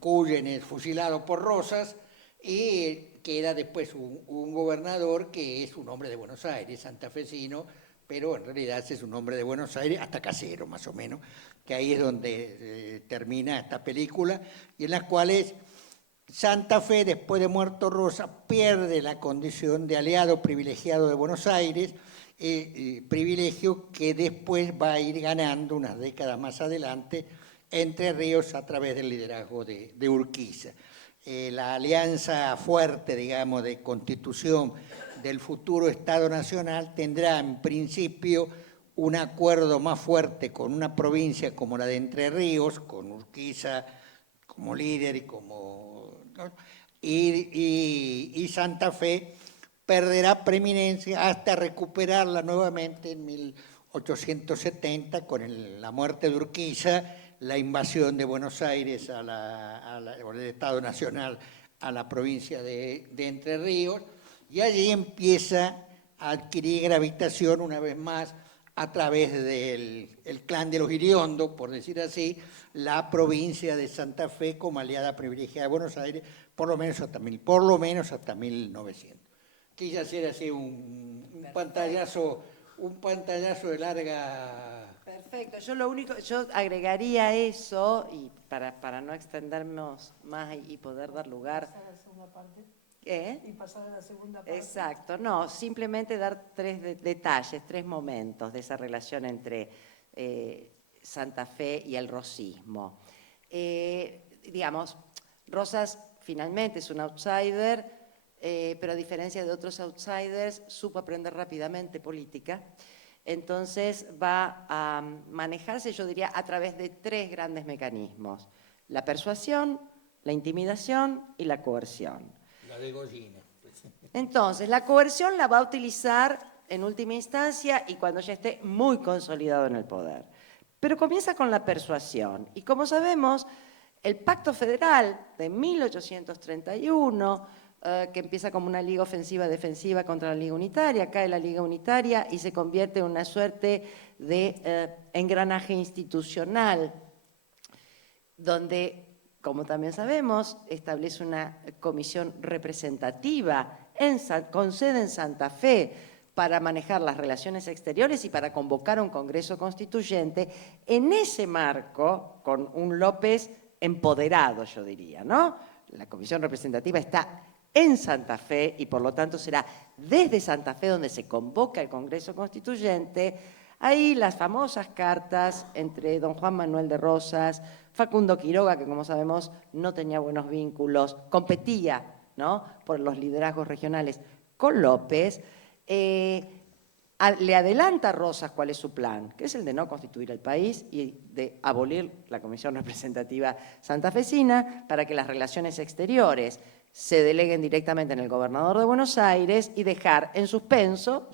Cuyen es fusilado por Rosas y queda después un gobernador que es un hombre de Buenos Aires, santafesino, pero en realidad es un hombre de Buenos Aires, hasta Casero más o menos, que ahí es donde termina esta película, y en las cuales Santa Fe, después de muerto Rosas, pierde la condición de aliado privilegiado de Buenos Aires, privilegio que después va a ir ganando unas décadas más adelante Entre Ríos a través del liderazgo de Urquiza. La alianza fuerte, digamos, de constitución del futuro Estado Nacional tendrá en principio un acuerdo más fuerte con una provincia como la de Entre Ríos, con Urquiza como líder y como y Santa Fe perderá preeminencia hasta recuperarla nuevamente en 1870 con la muerte de Urquiza, la invasión de Buenos Aires o del Estado Nacional a la provincia de Entre Ríos, y allí empieza a adquirir gravitación una vez más a través del clan de los Iriondo, por decir así, la provincia de Santa Fe como aliada privilegiada de Buenos Aires, por lo menos hasta 1900. Quise hacer así un pantallazo de larga... Perfecto, yo agregaría eso, y para no extendernos más y poder dar lugar... Pasar a la segunda parte. ¿Eh? Y pasar a la segunda parte. Exacto, no, simplemente dar tres detalles, tres momentos de esa relación entre Santa Fe y el rosismo. Digamos, Rosas finalmente es un outsider, pero a diferencia de otros outsiders, supo aprender rápidamente política. Entonces va a manejarse, yo diría, a través de tres grandes mecanismos: la persuasión, la intimidación y la coerción. La degollina. Entonces, la coerción la va a utilizar en última instancia y cuando ya esté muy consolidado en el poder. Pero comienza con la persuasión. Y como sabemos, el Pacto Federal de 1831, que empieza como una liga ofensiva-defensiva contra la Liga Unitaria, cae la Liga Unitaria y se convierte en una suerte de engranaje institucional, donde, como también sabemos, establece una comisión representativa con sede en Santa Fe para manejar las relaciones exteriores y para convocar a un Congreso Constituyente. En ese marco, con un López empoderado, yo diría, ¿no? La comisión representativa está en Santa Fe y por lo tanto será desde Santa Fe donde se convoca el Congreso Constituyente. Ahí las famosas cartas entre don Juan Manuel de Rosas, Facundo Quiroga, que como sabemos no tenía buenos vínculos, competía, ¿no?, por los liderazgos regionales con López, le adelanta a Rosas cuál es su plan, que es el de no constituir el país y de abolir la Comisión Representativa Santafesina para que las relaciones exteriores se deleguen directamente en el gobernador de Buenos Aires y dejar en suspenso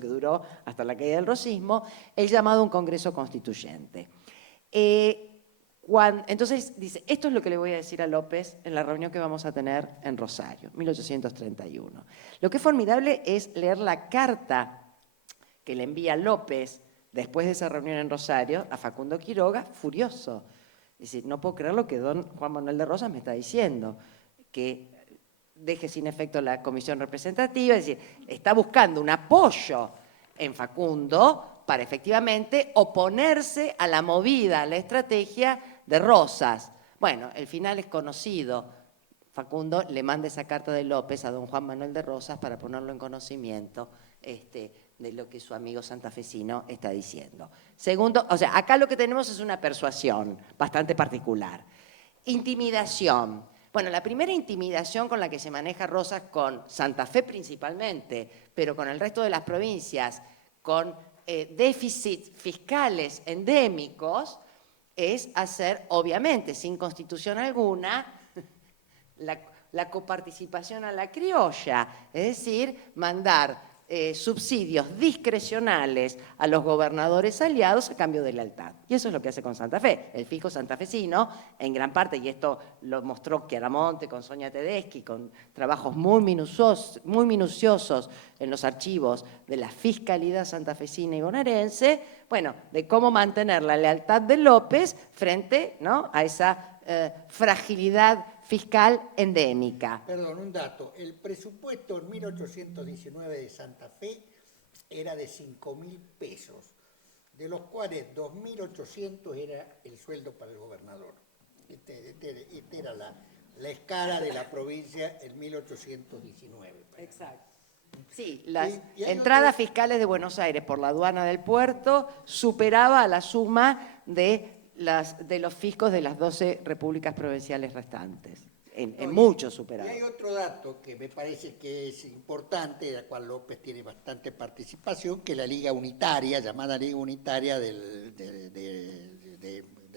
que duró hasta la caída del rosismo, el llamado un Congreso Constituyente. Entonces dice, esto es lo que le voy a decir a López en la reunión que vamos a tener en Rosario, 1831. Lo que es formidable es leer la carta que le envía López después de esa reunión en Rosario a Facundo Quiroga, furioso. Es decir, no puedo creer lo que don Juan Manuel de Rosas me está diciendo, que deje sin efecto la comisión representativa, es decir, está buscando un apoyo en Facundo para efectivamente oponerse a la movida, a la estrategia de Rosas. Bueno, el final es conocido. Facundo le manda esa carta de López a don Juan Manuel de Rosas para ponerlo en conocimiento de lo que su amigo santafesino está diciendo. Segundo, o sea, acá lo que tenemos es una persuasión bastante particular. Intimidación. Bueno, la primera intimidación con la que se maneja Rosas con Santa Fe principalmente, pero con el resto de las provincias, con déficits fiscales endémicos, es hacer, obviamente, sin constitución alguna, la coparticipación a la criolla, es decir, mandar subsidios discrecionales a los gobernadores aliados a cambio de lealtad. Y eso es lo que hace con Santa Fe. El fisco santafesino, en gran parte, y esto lo mostró Chiaramonte con Sonia Tedeschi, con trabajos muy minuciosos en los archivos de la fiscalidad santafesina y bonaerense, bueno, de cómo mantener la lealtad de López frente, ¿no?, a esa fragilidad fiscal endémica. Perdón, un dato. El presupuesto en 1819 de Santa Fe era de 5.000 pesos, de los cuales 2.800 era el sueldo para el gobernador. Esta era la escala de la provincia en 1819. Exacto. Sí, las entradas fiscales de Buenos Aires por la aduana del puerto superaba la suma de los fiscos de las 12 repúblicas provinciales restantes, en mucho superado. Y hay otro dato que me parece que es importante, de la cual López tiene bastante participación, que la Liga Unitaria, llamada Liga Unitaria del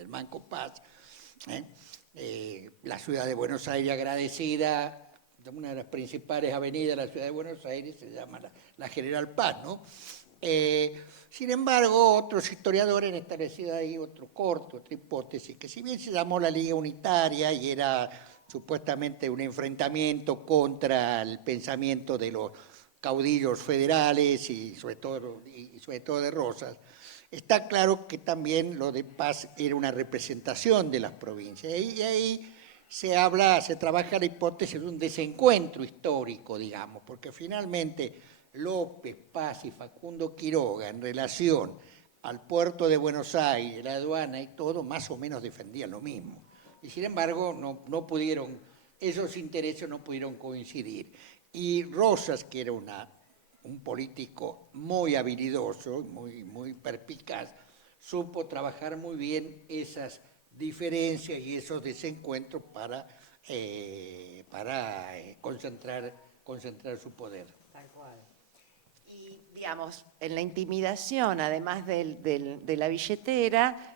Manco Paz, la ciudad de Buenos Aires agradecida, una de las principales avenidas de la ciudad de Buenos Aires se llama la General Paz, ¿no? Sin embargo, otros historiadores han establecido ahí otra hipótesis, que si bien se llamó la Liga Unitaria y era supuestamente un enfrentamiento contra el pensamiento de los caudillos federales y sobre todo de Rosas, está claro que también lo de Paz era una representación de las provincias. Y ahí se trabaja la hipótesis de un desencuentro histórico, digamos, porque finalmente López, Paz y Facundo Quiroga, en relación al puerto de Buenos Aires, la aduana y todo, más o menos defendían lo mismo. Y sin embargo, no pudieron, esos intereses no pudieron coincidir. Y Rosas, que era un político muy habilidoso, muy perspicaz, supo trabajar muy bien esas diferencias y esos desencuentros para concentrar su poder. Tal cual. Y, digamos, en la intimidación, además de la billetera,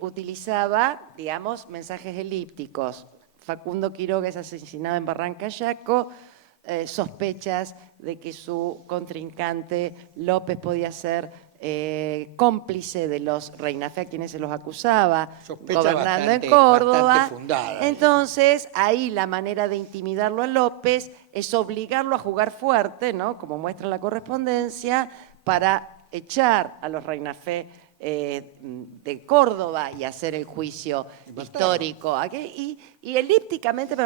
utilizaba, digamos, mensajes elípticos. Facundo Quiroga es asesinado en Barranca Yaco, sospechas de que su contrincante López podía ser cómplice de los Reinafé, a quienes se los acusaba, gobernando en Córdoba. Fundada, entonces, ahí la manera de intimidarlo a López es obligarlo a jugar fuerte, ¿no? Como muestra la correspondencia, para echar a los Reinafé de Córdoba y hacer el juicio histórico. Y elípticamente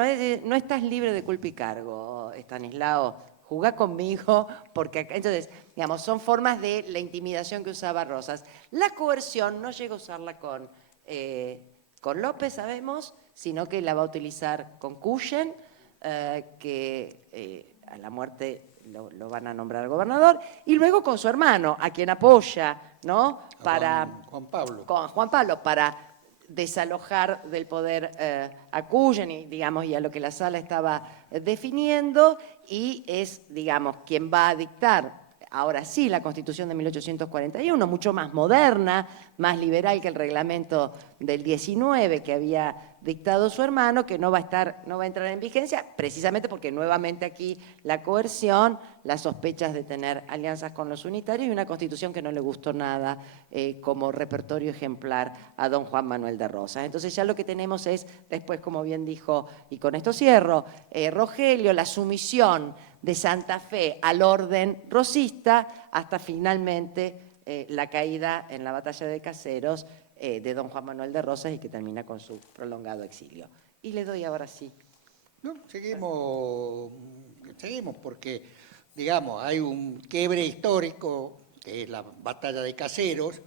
no estás libre de culpa y cargo, Estanislao. Jugá conmigo, porque acá, entonces, digamos, son formas de la intimidación que usaba Rosas. La coerción no llega a usarla con López, sabemos, sino que la va a utilizar con Cuyen, que a la muerte lo van a nombrar gobernador, y luego con su hermano, a quien apoya, ¿no? Juan Pablo. Con Juan Pablo, para desalojar del poder a Cuyen y a lo que la sala estaba definiendo, y es, digamos, quien va a dictar, ahora sí, la Constitución de 1841, mucho más moderna, más liberal que el reglamento del 19 que había dictado su hermano, que no va a entrar en vigencia, precisamente porque nuevamente aquí la coerción, las sospechas de tener alianzas con los unitarios y una Constitución que no le gustó nada como repertorio ejemplar a don Juan Manuel de Rosas. Entonces ya lo que tenemos es, después, como bien dijo, y con esto cierro, Rogelio, la sumisión de Santa Fe al orden rosista hasta finalmente la caída en la batalla de Caseros de don Juan Manuel de Rosas y que termina con su prolongado exilio. Y le doy ahora sí. No, seguimos porque, digamos, hay un quiebre histórico, que es la batalla de Caseros,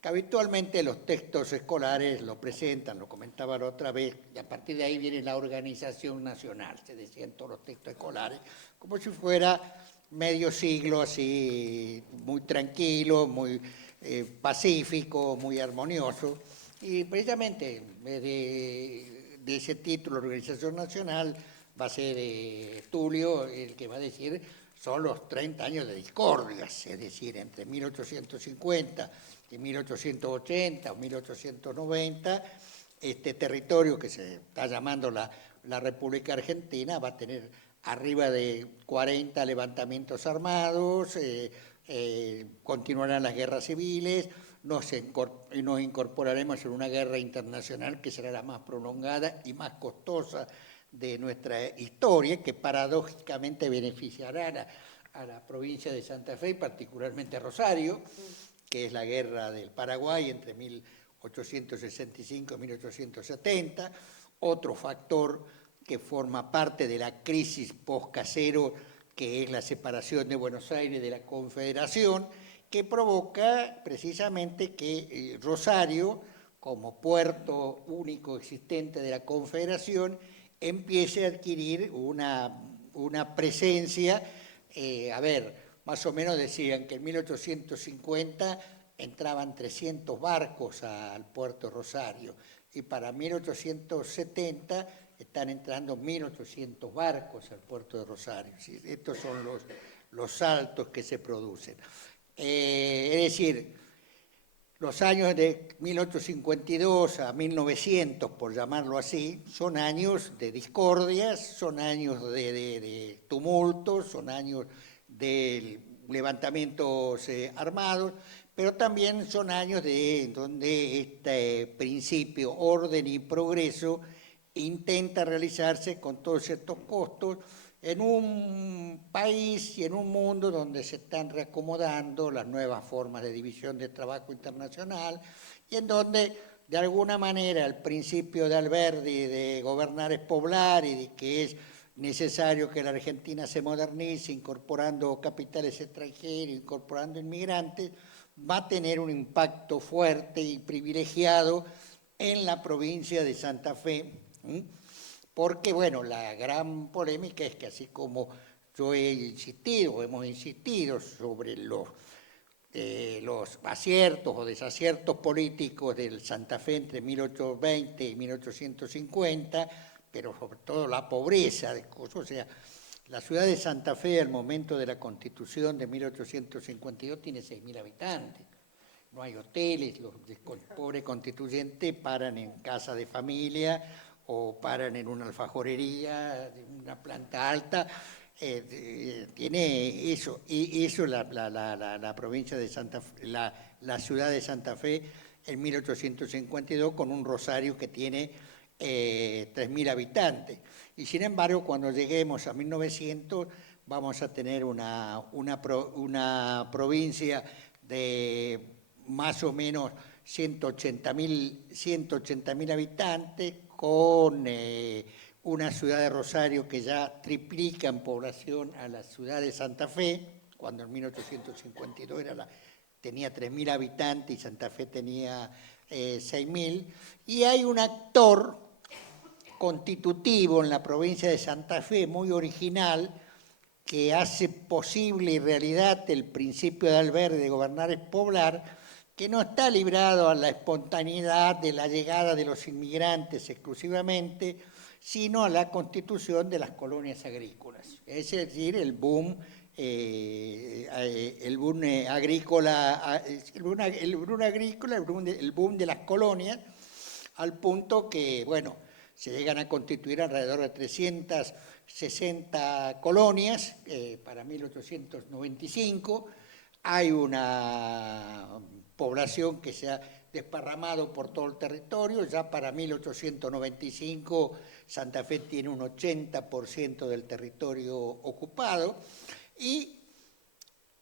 que habitualmente los textos escolares lo presentan, lo comentaba la otra vez, y a partir de ahí viene la organización nacional, se decía en todos los textos escolares, como si fuera medio siglo así, muy tranquilo, muy pacífico, muy armonioso, y precisamente de ese título, Organización Nacional, va a ser Tulio el que va a decir, son los 30 años de discordias, es decir, entre 1850 y 1880 o 1890, este territorio que se está llamando la República Argentina va a tener arriba de 40 levantamientos armados, continuarán las guerras civiles, nos incorporaremos en una guerra internacional que será la más prolongada y más costosa de nuestra historia, que paradójicamente beneficiará a la provincia de Santa Fe y particularmente a Rosario, que es la guerra del Paraguay entre 1865 y 1870, otro factor que forma parte de la crisis post-Casero, que es la separación de Buenos Aires de la Confederación, que provoca precisamente que Rosario, como puerto único existente de la Confederación, empiece a adquirir una presencia, más o menos decían que en 1850 entraban 300 barcos al puerto Rosario y para 1870 están entrando 1.800 barcos al puerto de Rosario. ¿Sí? Estos son los saltos que se producen. Es decir, los años de 1852 a 1900, por llamarlo así, son años de discordias, son años de tumultos, son años de levantamientos armados, pero también son años donde este principio, orden y progreso intenta realizarse con todos estos costos en un país y en un mundo donde se están reacomodando las nuevas formas de división de trabajo internacional y en donde de alguna manera el principio de Alberdi de gobernar es poblar y de que es necesario que la Argentina se modernice incorporando capitales extranjeros, incorporando inmigrantes, va a tener un impacto fuerte y privilegiado en la provincia de Santa Fe. Porque, bueno, la gran polémica es que así como yo he insistido, hemos insistido sobre los aciertos o desaciertos políticos del Santa Fe entre 1820 y 1850, pero sobre todo la pobreza, o sea, la ciudad de Santa Fe al momento de la Constitución de 1852 tiene 6.000 habitantes. No hay hoteles, los pobres constituyentes paran en casa de familia o paran en una alfajorería, una planta alta, tiene eso, y eso la provincia de Santa Fe, la ciudad de Santa Fe en 1852 con un Rosario que tiene 3.000 habitantes. Y sin embargo, cuando lleguemos a 1900 vamos a tener una provincia de más o menos 180.000 habitantes, con una ciudad de Rosario que ya triplica en población a la ciudad de Santa Fe, cuando en 1852 tenía 3.000 habitantes y Santa Fe tenía 6.000, y hay un actor constitutivo en la provincia de Santa Fe muy original que hace posible y realidad el principio de Alberdi de gobernar es poblar, que no está librado a la espontaneidad de la llegada de los inmigrantes exclusivamente, sino a la constitución de las colonias agrícolas. Es decir, el boom agrícola, el boom de las colonias, al punto que, bueno, se llegan a constituir alrededor de 360 colonias para 1895. Hay una población que se ha desparramado por todo el territorio. Ya para 1895 Santa Fe tiene un 80% del territorio ocupado y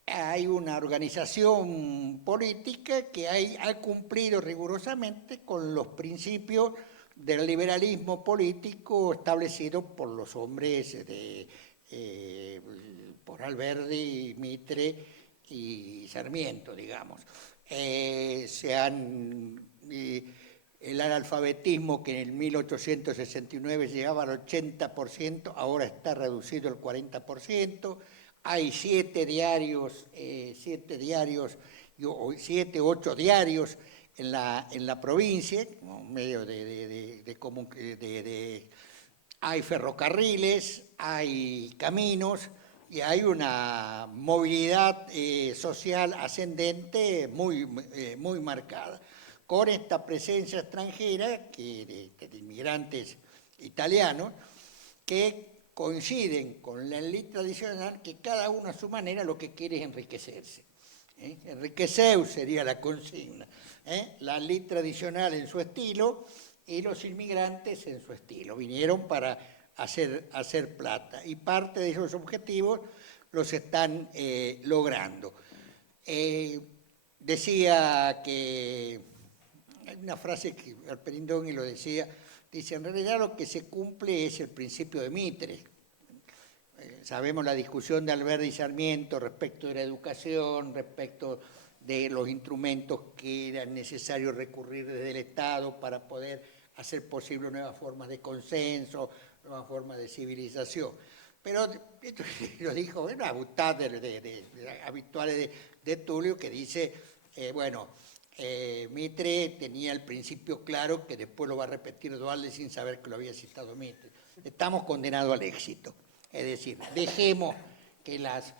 hay una organización política que ha cumplido rigurosamente con los principios del liberalismo político establecido por los hombres por Alberdi, Mitre y Sarmiento, digamos. El analfabetismo que en el 1869 llegaba al 80%, ahora está reducido al 40%. Hay 7 u 8 diarios en la provincia, medio hay ferrocarriles, hay caminos, y hay una movilidad social ascendente muy marcada, con esta presencia extranjera de inmigrantes italianos que coinciden con la élite tradicional, que cada uno a su manera lo que quiere es enriquecerse. Enriquecer sería la consigna. La élite tradicional en su estilo y los inmigrantes en su estilo. Vinieron para hacer plata y parte de esos objetivos los están logrando. Decía que, hay una frase que Alperindongui lo decía, dice, en realidad lo que se cumple es el principio de Mitre. Sabemos la discusión de Alberdi y Sarmiento respecto de la educación, respecto de los instrumentos que eran necesarios recurrir desde el Estado para poder hacer posible nuevas formas de consenso, nuevas formas de civilización. Pero esto lo dijo una butad habituales de Tulio, que dice, Mitre tenía el principio claro, que después lo va a repetir Duhalde sin saber que lo había citado Mitre. Estamos condenados al éxito. Es decir, dejemos que las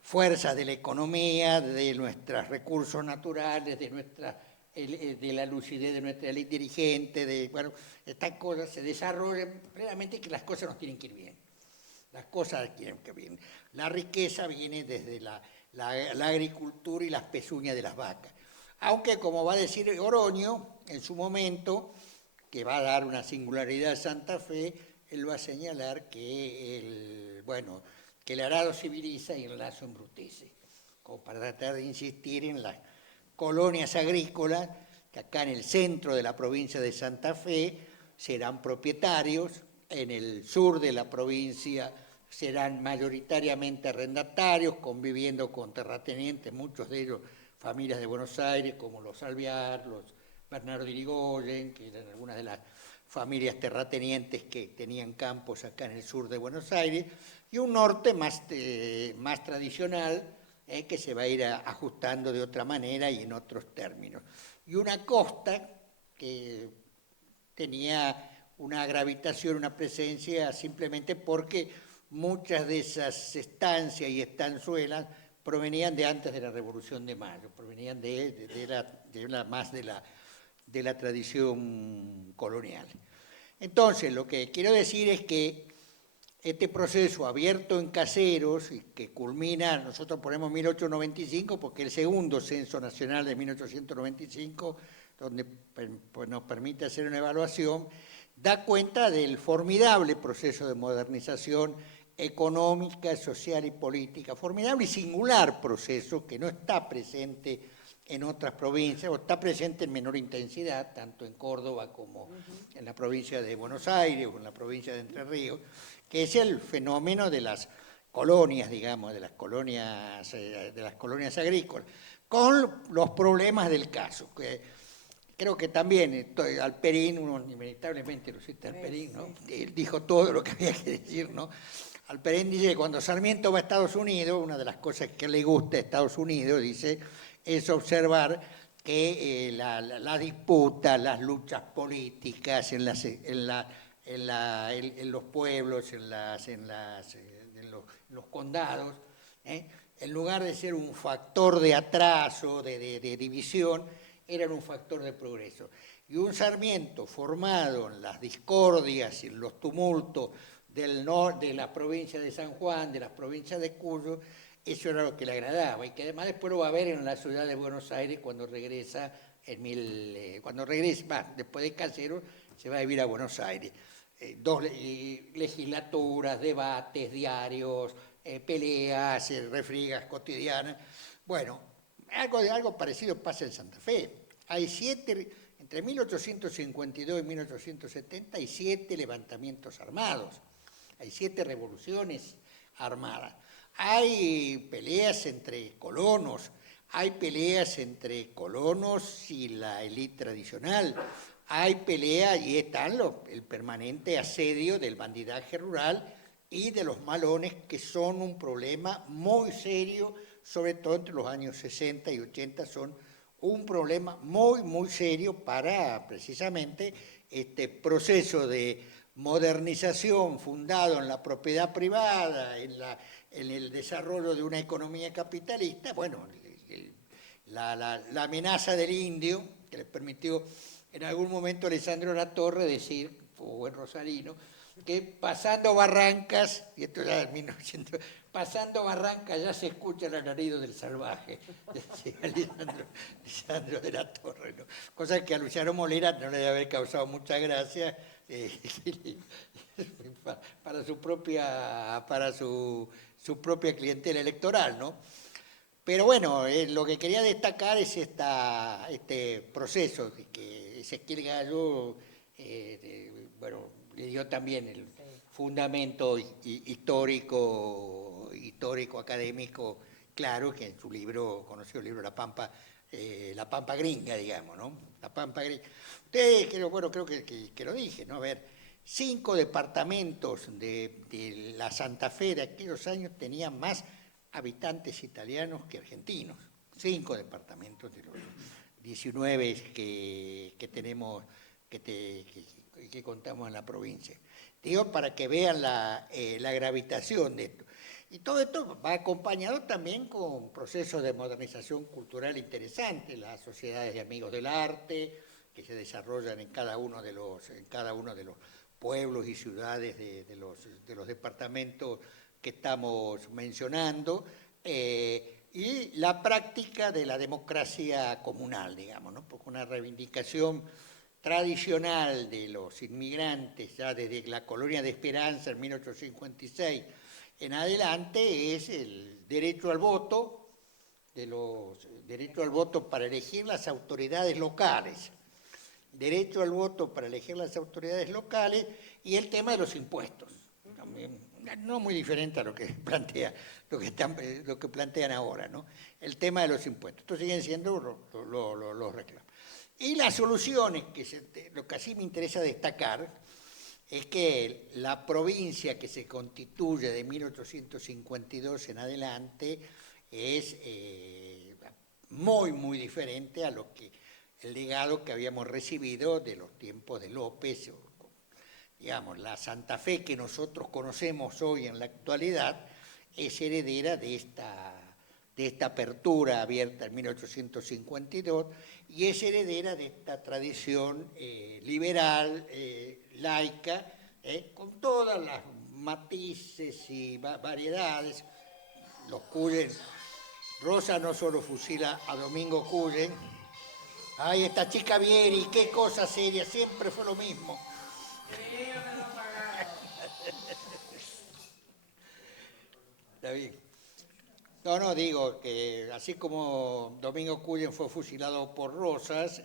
fuerzas de la economía, de nuestros recursos naturales, de nuestras de la lucidez de nuestra élite dirigente, bueno, estas cosas se desarrollan plenamente, que las cosas nos tienen que ir bien. Las cosas tienen que ir bien. La riqueza viene desde la agricultura y las pezuñas de las vacas. Aunque, como va a decir Oroño, en su momento, que va a dar una singularidad a Santa Fe, él va a señalar que el arado civiliza y el lazo embrutece, como para tratar de insistir en las colonias agrícolas, que acá en el centro de la provincia de Santa Fe serán propietarios, en el sur de la provincia serán mayoritariamente arrendatarios, conviviendo con terratenientes, muchos de ellos familias de Buenos Aires, como los Alvear, los Bernardo de Irigoyen, que eran algunas de las familias terratenientes que tenían campos acá en el sur de Buenos Aires, y un norte más tradicional, que se va a ir ajustando de otra manera y en otros términos. Y una costa que tenía una gravitación, una presencia, simplemente porque muchas de esas estancias y estanzuelas provenían de antes de la Revolución de Mayo, provenían más de la tradición colonial. Entonces, lo que quiero decir es que este proceso abierto en Caseros, y que culmina, nosotros ponemos 1895 porque el segundo censo nacional de 1895, donde pues, nos permite hacer una evaluación, da cuenta del formidable proceso de modernización económica, social y política, formidable y singular proceso que no está presente en otras provincias, o está presente en menor intensidad, tanto en Córdoba como en la provincia de Buenos Aires o en la provincia de Entre Ríos, que es el fenómeno de las colonias, digamos, de las colonias agrícolas, con los problemas del caso. Creo que también Alperín, uno inevitablemente lo cita Alperín, ¿no? Él dijo todo lo que había que decir, ¿no? Alperín dice que cuando Sarmiento va a Estados Unidos, una de las cosas que le gusta a Estados Unidos, dice, es observar que la disputa, las luchas políticas en los pueblos, en los condados, en lugar de ser un factor de atraso, de división, eran un factor de progreso. Y un Sarmiento formado en las discordias y en los tumultos de la provincia de San Juan, de las provincias de Cuyo, eso era lo que le agradaba, y que además después lo va a ver en la ciudad de Buenos Aires cuando regresa, después de Caseros, se va a vivir a Buenos Aires. Legislaturas, debates, diarios, peleas, refriegas cotidianas. Bueno, algo parecido pasa en Santa Fe. Hay entre 1852 y 1870 hay 7 levantamientos armados, hay 7 revoluciones armadas. Hay peleas entre colonos, hay peleas entre colonos y la élite tradicional, hay peleas y están el permanente asedio del bandidaje rural y de los malones, que son un problema muy serio, sobre todo entre los años 60 y 80, son un problema muy, muy serio para precisamente este proceso de modernización fundado en la propiedad privada, en el desarrollo de una economía capitalista. Bueno, la amenaza del indio, que le permitió en algún momento a Alessandro Latorre decir, como buen rosarino, que pasando Barrancas, y esto ya en 1900, pasando Barrancas ya se escucha el alarido del salvaje, decía Alessandro de la Torre, ¿no? Cosa que a Luciano Molina no le debe haber causado mucha gracia, para su propia clientela electoral, ¿no? Pero bueno, lo que quería destacar es este proceso que Ezequiel Gallo le dio también el fundamento histórico académico, claro, que en su conocido libro La Pampa Gringa, digamos, ¿no? La Pampa Gringa. Ustedes, creo que lo dije, ¿no? A ver, 5 departamentos de la Santa Fe de aquellos años tenían más habitantes italianos que argentinos. 5 departamentos de los 19 que tenemos que contamos en la provincia. Digo, para que vean la gravitación de esto. Y todo esto va acompañado también con procesos de modernización cultural interesantes, las sociedades de amigos del arte, que se desarrollan en cada uno de los pueblos y ciudades de los departamentos que estamos mencionando, y la práctica de la democracia comunal, digamos, ¿no? Porque una reivindicación tradicional de los inmigrantes, ya desde la colonia de Esperanza en 1856 en adelante, es el derecho al voto, derecho al voto para elegir las autoridades locales, derecho al voto para elegir las autoridades locales y el tema de los impuestos. También, no muy diferente a lo que plantean ahora, ¿no? El tema de los impuestos. Estos siguen siendo los reclamos. Y las soluciones, lo que así me interesa destacar, es que la provincia que se constituye de 1852 en adelante es muy, muy diferente a lo que el legado que habíamos recibido de los tiempos de López. Digamos, la Santa Fe que nosotros conocemos hoy en la actualidad es heredera de esta apertura abierta en 1852 y es heredera de esta tradición liberal, laica, con todas las matices y variedades. Los Cullen, Rosa no solo fusila a Domingo Cullen, ay, esta chica Vieri, qué cosa seria, siempre fue lo mismo. Está bien. No, digo que así como Domingo Cullen fue fusilado por Rosas,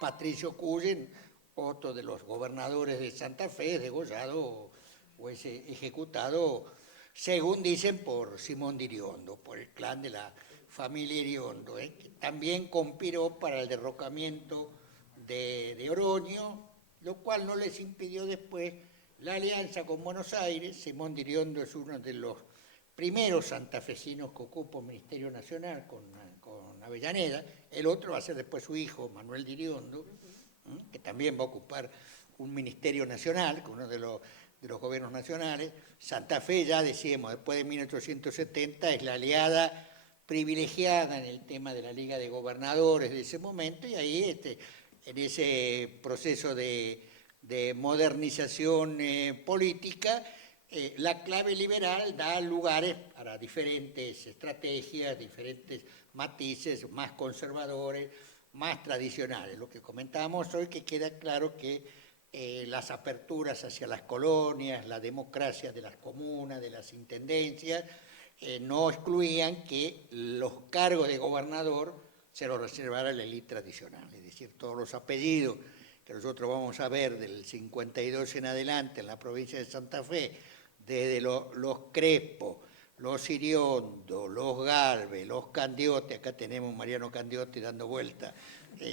Patricio Cullen, otro de los gobernadores de Santa Fe, es degollado o es ejecutado, según dicen, por Simón de Iriondo, por el clan de la familia Iriondo, que también conspiró para el derrocamiento de Oroño, lo cual no les impidió después la alianza con Buenos Aires. Simón de Iriondo es uno de los primeros santafesinos que ocupa un ministerio nacional con Avellaneda, el otro va a ser después su hijo, Manuel de Iriondo, que también va a ocupar un ministerio nacional, con uno de los gobiernos nacionales. Santa Fe, ya decíamos, después de 1870, es la aliada privilegiada en el tema de la Liga de Gobernadores de ese momento, y ahí en ese proceso de modernización política, la clave liberal da lugares para diferentes estrategias, diferentes matices, más conservadores, más tradicionales. Lo que comentábamos hoy, que queda claro que las aperturas hacia las colonias, la democracia de las comunas, de las intendencias, no excluían que los cargos de gobernador se los reservara la élite tradicional, es decir, todos los apellidos que nosotros vamos a ver del 52 en adelante en la provincia de Santa Fe, desde los Crespo, los Iriondo, los Galvez, los Candiotti, acá tenemos Mariano Candiotti dando vuelta,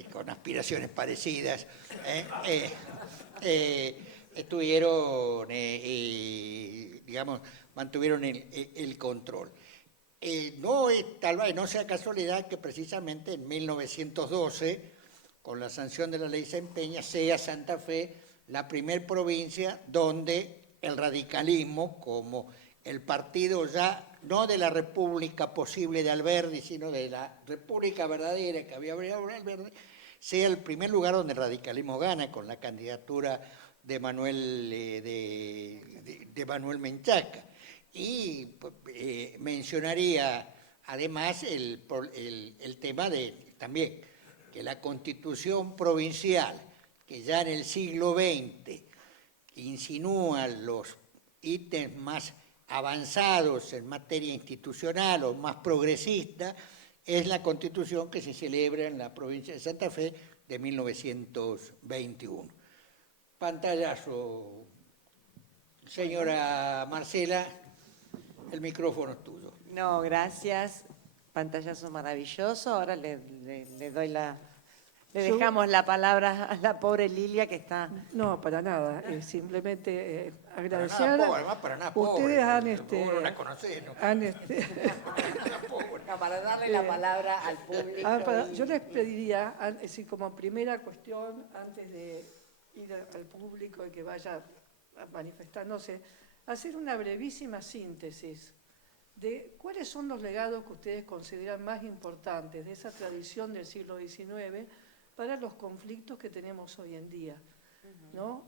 con aspiraciones parecidas, estuvieron, digamos, mantuvieron el control. Tal vez no sea casualidad que precisamente en 1912, con la sanción de la ley Sempeña, sea Santa Fe la primer provincia donde el radicalismo, como el partido ya no de la República posible de Alberdi, sino de la República verdadera que había abrido Alberdi, sea el primer lugar donde el radicalismo gana, con la candidatura de Manuel Menchaca. Y mencionaría además el tema de también que la Constitución provincial, que ya en el siglo XX insinúa los ítems más avanzados en materia institucional o más progresista, es la Constitución que se celebra en la provincia de Santa Fe de 1921. Pantallazo. Señora Marcela, el micrófono es tuyo. No, gracias. Pantallazo maravilloso. Ahora le doy Le Yo- dejamos la palabra a la pobre Lilia que está... No, para nada. Simplemente Para agradecer. nada pobre, además para nada pobre. Ustedes han, Vos no la conocés, ¿no? han, No, para darle la palabra al público. yo les pediría, es decir, como primera cuestión, antes de ir al público y que vaya manifestándose, hacer una brevísima síntesis de cuáles son los legados que ustedes consideran más importantes de esa tradición del siglo XIX para los conflictos que tenemos hoy en día, ¿no?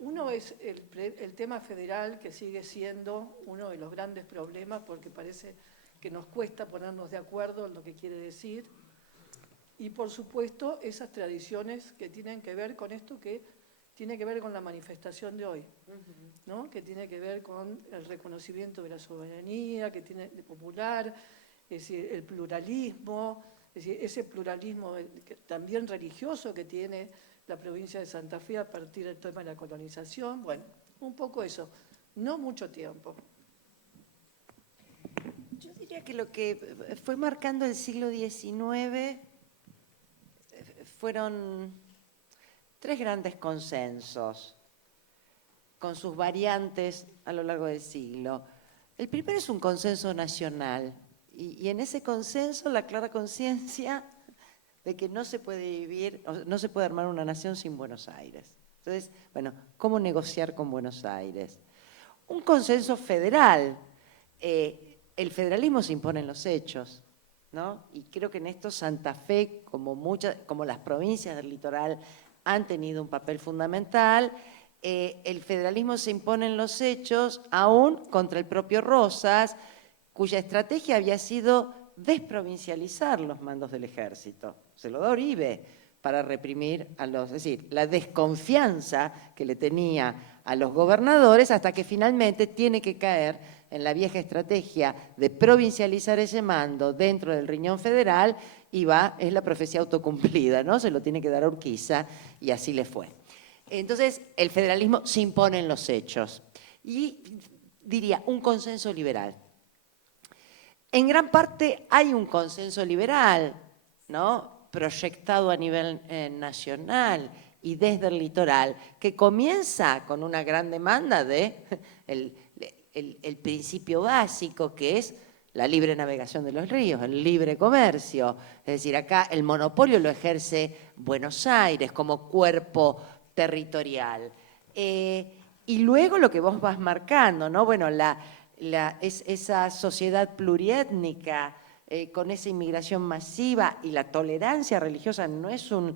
Uno es el tema federal, que sigue siendo uno de los grandes problemas porque parece que nos cuesta ponernos de acuerdo en lo que quiere decir. Y por supuesto esas tradiciones que tienen que ver con esto que tiene que ver con la manifestación de hoy, ¿no? Que tiene que ver con el reconocimiento de la soberanía, que tiene de popular, es decir, el pluralismo, es decir, ese pluralismo también religioso que tiene la provincia de Santa Fe a partir del tema de la colonización. Bueno, un poco eso, no mucho tiempo. Yo diría que lo que fue marcando el siglo XIX fueron 3 grandes consensos, con sus variantes a lo largo del siglo. El primero es un consenso nacional, y en ese consenso la clara conciencia de que no se puede vivir, no se puede armar una nación sin Buenos Aires. Entonces, bueno, ¿cómo negociar con Buenos Aires? Un consenso federal. El federalismo se impone en los hechos, ¿no? Y creo que en esto Santa Fe, como las provincias del litoral, han tenido un papel fundamental. El federalismo se impone en los hechos, aún contra el propio Rosas, cuya estrategia había sido desprovincializar los mandos del ejército. Se lo da Uribe para reprimir a los... Es decir, la desconfianza que le tenía a los gobernadores hasta que finalmente tiene que caer en la vieja estrategia de provincializar ese mando dentro del riñón federal y es la profecía autocumplida, ¿no? Se lo tiene que dar a Urquiza y así le fue. Entonces, el federalismo se impone en los hechos. Y diría, un consenso liberal. En gran parte hay un consenso liberal, ¿no? Proyectado a nivel nacional y desde el litoral, que comienza con una gran demanda de el principio básico, que es la libre navegación de los ríos, el libre comercio. Es decir, acá el monopolio lo ejerce Buenos Aires como cuerpo territorial. Y luego lo que vos vas marcando, ¿no? Bueno, esa sociedad pluriétnica con esa inmigración masiva y la tolerancia religiosa no es un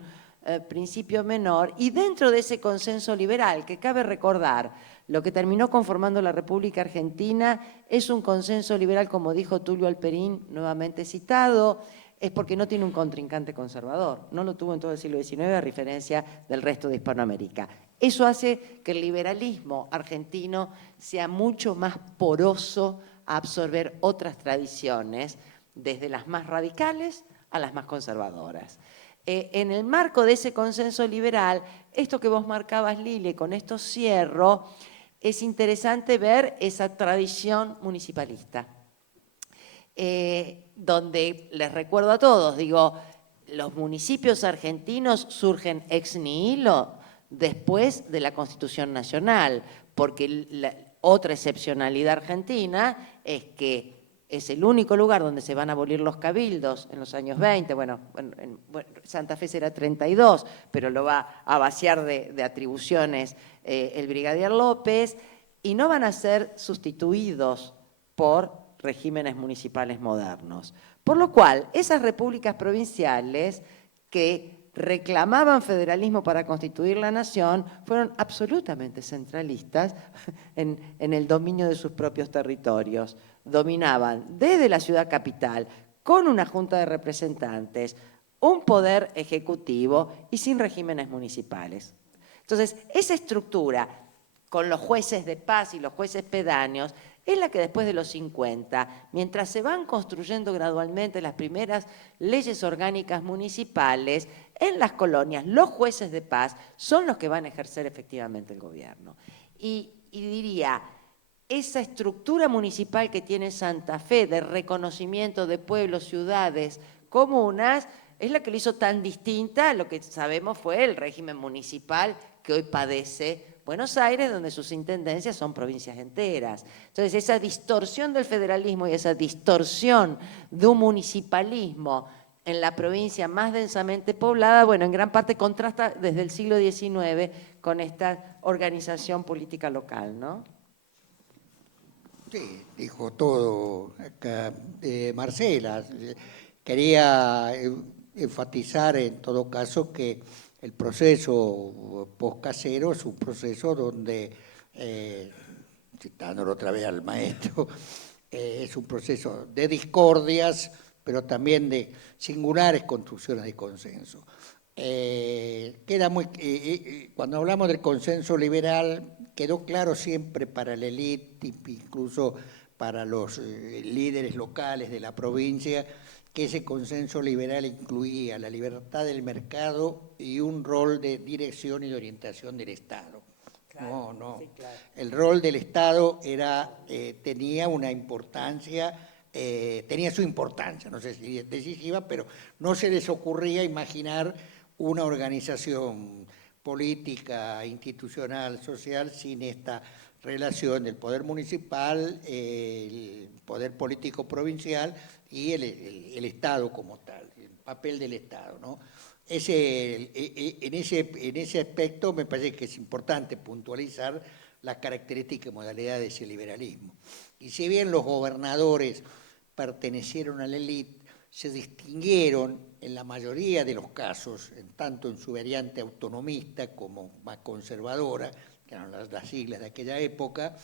principio menor. Y dentro de ese consenso liberal, que cabe recordar, lo que terminó conformando la República Argentina es un consenso liberal, como dijo Tulio Alperín, nuevamente citado, es porque no tiene un contrincante conservador. No lo tuvo en todo el siglo XIX, a diferencia del resto de Hispanoamérica. Eso hace que el liberalismo argentino sea mucho más poroso a absorber otras tradiciones, desde las más radicales a las más conservadoras. En el marco de ese consenso liberal, esto que vos marcabas, Lili, con esto cierro, es interesante ver esa tradición municipalista. Donde les recuerdo a todos, digo, los municipios argentinos surgen ex nihilo después de la Constitución Nacional, porque otra excepcionalidad argentina es que es el único lugar donde se van a abolir los cabildos en los años 20, bueno, Santa Fe será 32, pero lo va a vaciar de atribuciones el brigadier López, y no van a ser sustituidos por regímenes municipales modernos. Por lo cual, esas repúblicas provinciales que reclamaban federalismo para constituir la nación fueron absolutamente centralistas en el dominio de sus propios territorios. Dominaban desde la ciudad capital, con una junta de representantes, un poder ejecutivo y sin regímenes municipales. Entonces, esa estructura, con los jueces de paz y los jueces pedáneos, es la que después de los 50, mientras se van construyendo gradualmente las primeras leyes orgánicas municipales, en las colonias los jueces de paz son los que van a ejercer efectivamente el gobierno. Y diría, esa estructura municipal que tiene Santa Fe de reconocimiento de pueblos, ciudades, comunas, es la que lo hizo tan distinta a lo que sabemos fue el régimen municipal que hoy padece Buenos Aires, donde sus intendencias son provincias enteras. Entonces, esa distorsión del federalismo y esa distorsión de un municipalismo en la provincia más densamente poblada, bueno, en gran parte contrasta desde el siglo XIX con esta organización política local, ¿no? Sí, dijo todo acá Marcela. Quería enfatizar en todo caso que el proceso postcasero es un proceso donde, citándolo otra vez al maestro, es un proceso de discordias, pero también de singulares construcciones de consenso. Queda muy, cuando hablamos del consenso liberal, quedó claro siempre para la élite, incluso para los líderes locales de la provincia, que ese consenso liberal incluía la libertad del mercado y un rol de dirección y de orientación del Estado. Claro, no. Sí, claro. El rol del Estado era, tenía una importancia, tenía su importancia, no sé si es decisiva, pero no se les ocurría imaginar una organización política, institucional, social, sin esta relación del poder municipal, el poder político provincial y el Estado como tal, el papel del Estado, ¿no? En ese aspecto me parece que es importante puntualizar las características y modalidades de ese liberalismo. Y si bien los gobernadores pertenecieron a la élite, se distinguieron en la mayoría de los casos, tanto en su variante autonomista como más conservadora, que eran las siglas de aquella época,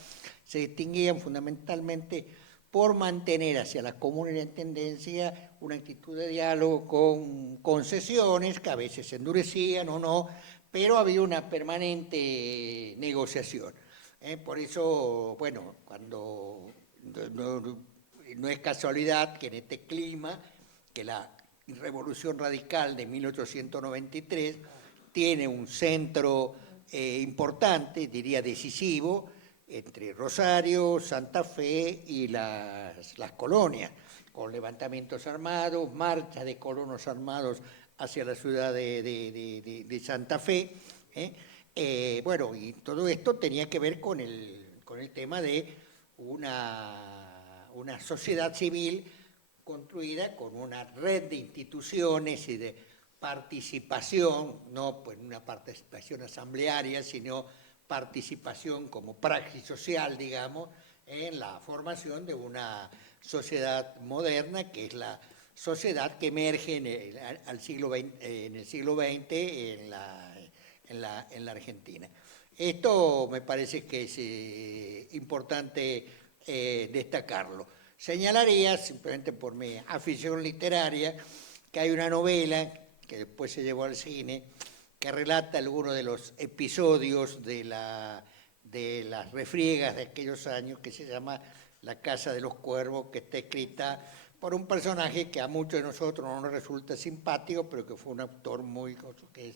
se distinguían fundamentalmente por mantener hacia la comuna intendencia una actitud de diálogo con concesiones que a veces se endurecían o no, pero había una permanente negociación. Por eso, bueno, cuando no es casualidad que en este clima, que la Revolución Radical de 1893 tiene un centro importante, diría decisivo, entre Rosario, Santa Fe y las colonias, con levantamientos armados, marchas de colonos armados hacia la ciudad de Santa Fe. Bueno, y todo esto tenía que ver con el tema de una sociedad civil construida con una red de instituciones y de participación, no pues una participación asamblearia, sino participación como praxis social, digamos, en la formación de una sociedad moderna, que es la sociedad que emerge en el siglo XX en la Argentina. Esto me parece que es importante destacarlo. Señalaría, simplemente por mi afición literaria, que hay una novela que después se llevó al cine, que relata algunos de los episodios de las refriegas de aquellos años, que se llama La Casa de los Cuervos, que está escrita por un personaje que a muchos de nosotros no nos resulta simpático, pero que fue un autor muy, que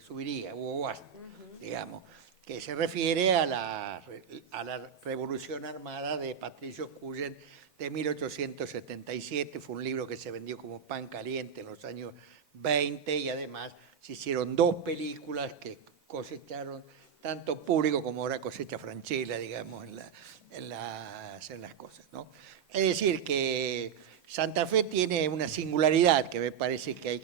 subiría, Hugo Guast, digamos, que se refiere a la Revolución Armada de Patricio Cullen de 1877, fue un libro que se vendió como pan caliente en los años 20 y además se hicieron 2 películas que cosecharon tanto público como ahora cosecha Franchella, digamos, en las cosas, ¿no? Es decir, que Santa Fe tiene una singularidad que me parece que hay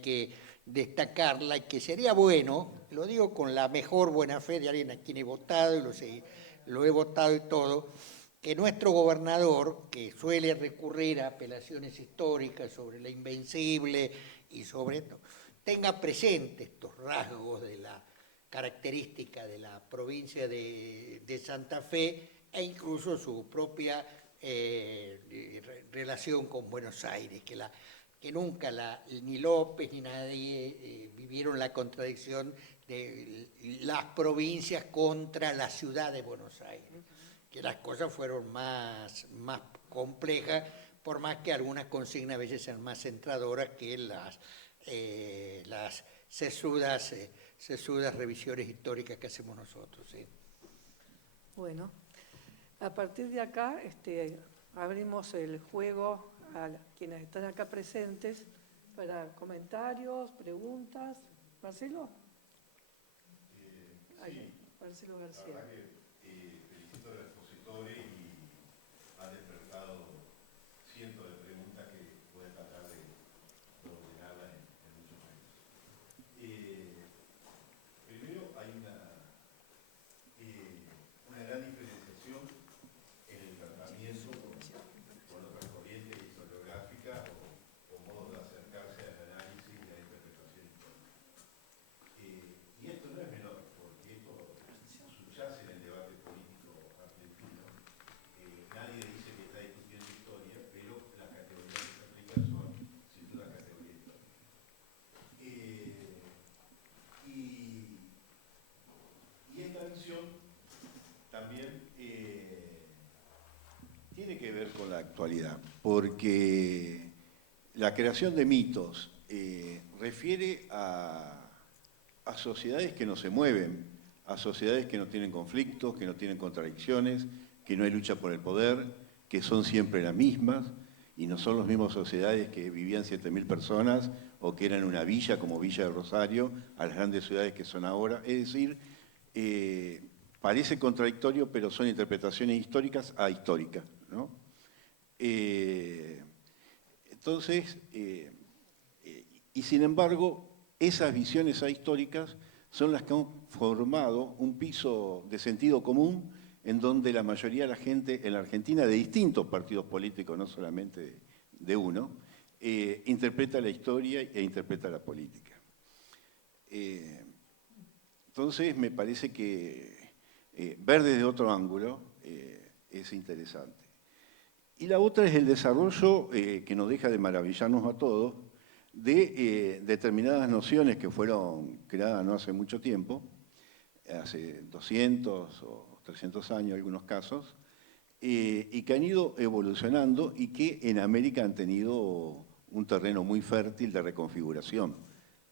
que destacarla y que sería bueno, lo digo con la mejor buena fe de alguien a quien he votado y lo he votado y todo, que nuestro gobernador, que suele recurrir a apelaciones históricas sobre la invencible y sobre esto, tenga presente estos rasgos de la característica de la provincia de Santa Fe e incluso su propia relación con Buenos Aires, que nunca ni López ni nadie vivieron la contradicción de las provincias contra la ciudad de Buenos Aires, que las cosas fueron más complejas, por más que algunas consignas a veces sean más centradoras que las sesudas revisiones históricas que hacemos nosotros. ¿Sí? Bueno, a partir de acá abrimos el juego a quienes están acá presentes para comentarios, preguntas. ¿Marcelo? Sí, Marcelo la García. verdad que felicito a los expositores y ha despertado cientos de preguntas que voy a tratar de ordenarlas en muchos años. Primero, hay una gran diferenciación en el tratamiento con otras corrientes historiográficas o modos de acercarse al análisis y a la interpretación histórica. Y esto no es menor, porque esto subyace en el debate político argentino. Nadie dice que está discutiendo historia, pero las categorías que se aplican son sin duda categorías históricas. Y esta visión también tiene que ver con la actualidad, porque la creación de mitos refiere a sociedades que no se mueven, a sociedades que no tienen conflictos, que no tienen contradicciones, que no hay lucha por el poder, que son siempre las mismas, y no son las mismas sociedades que vivían 7.000 personas o que eran una villa como Villa de Rosario, a las grandes ciudades que son ahora. Es decir, parece contradictorio, pero son interpretaciones históricas ahistóricas, ¿no? Entonces, y sin embargo, esas visiones ahistóricas son las que han formado un piso de sentido común en donde la mayoría de la gente en la Argentina, de distintos partidos políticos, no solamente de uno, interpreta la historia e interpreta la política. Entonces, me parece que ver desde otro ángulo es interesante. Y la otra es el desarrollo, que nos deja de maravillarnos a todos, de determinadas nociones que fueron creadas no hace mucho tiempo, hace 200 o 300 años en algunos casos, y que han ido evolucionando y que en América han tenido un terreno muy fértil de reconfiguración,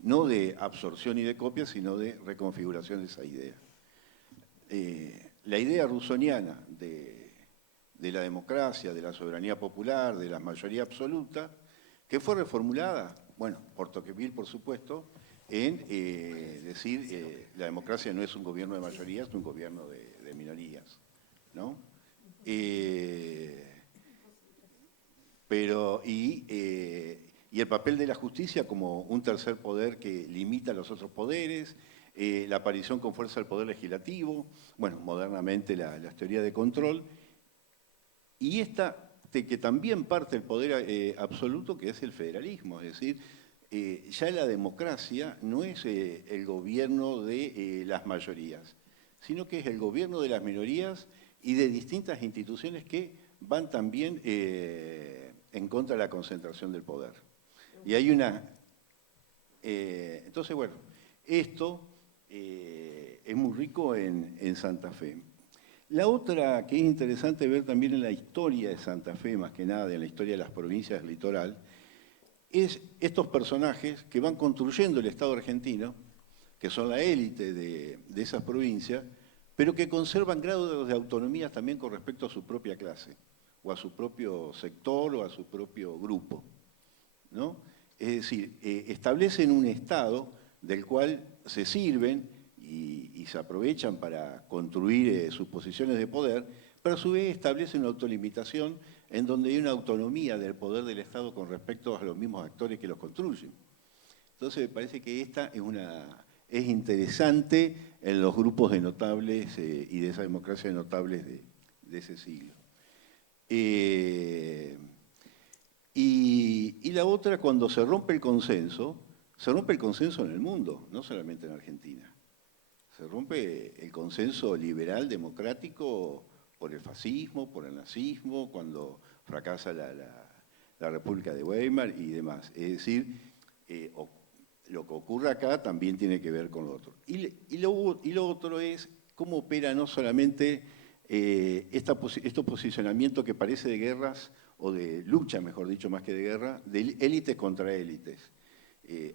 no de absorción y de copia, sino de reconfiguración de esa idea. La idea rusoniana de la democracia, de la soberanía popular, de la mayoría absoluta, que fue reformulada, bueno, por Tocqueville, por supuesto, en decir la democracia no es un gobierno de mayorías, es un gobierno de minorías, ¿no? Y el papel de la justicia como un tercer poder que limita a los otros poderes, la aparición con fuerza del poder legislativo, bueno, modernamente las teorías de control, y esta que también parte del poder absoluto, que es el federalismo, es decir, ya la democracia no es el gobierno de las mayorías, sino que es el gobierno de las minorías y de distintas instituciones que van también en contra de la concentración del poder. Y hay una... entonces, bueno, esto es muy rico en Santa Fe. La otra que es interesante ver también en la historia de Santa Fe, más que nada en la historia de las provincias del litoral, es estos personajes que van construyendo el Estado argentino, que son la élite de esas provincias, pero que conservan grados de autonomía también con respecto a su propia clase, o a su propio sector, o a su propio grupo, ¿no? Es decir, establecen un Estado del cual se sirven y se aprovechan para construir sus posiciones de poder, pero a su vez establecen una autolimitación en donde hay una autonomía del poder del Estado con respecto a los mismos actores que los construyen. Entonces me parece que esta es interesante en los grupos de notables y de esa democracia de notables de ese siglo. Y la otra, cuando se rompe el consenso en el mundo, no solamente en Argentina. Se rompe el consenso liberal democrático por el fascismo, por el nazismo, cuando fracasa la República de Weimar y demás. Es decir, lo que ocurre acá también tiene que ver con lo otro. Y lo otro es cómo opera no solamente este posicionamiento que parece de guerras, o de lucha, mejor dicho, más que de guerra, de élites contra élites.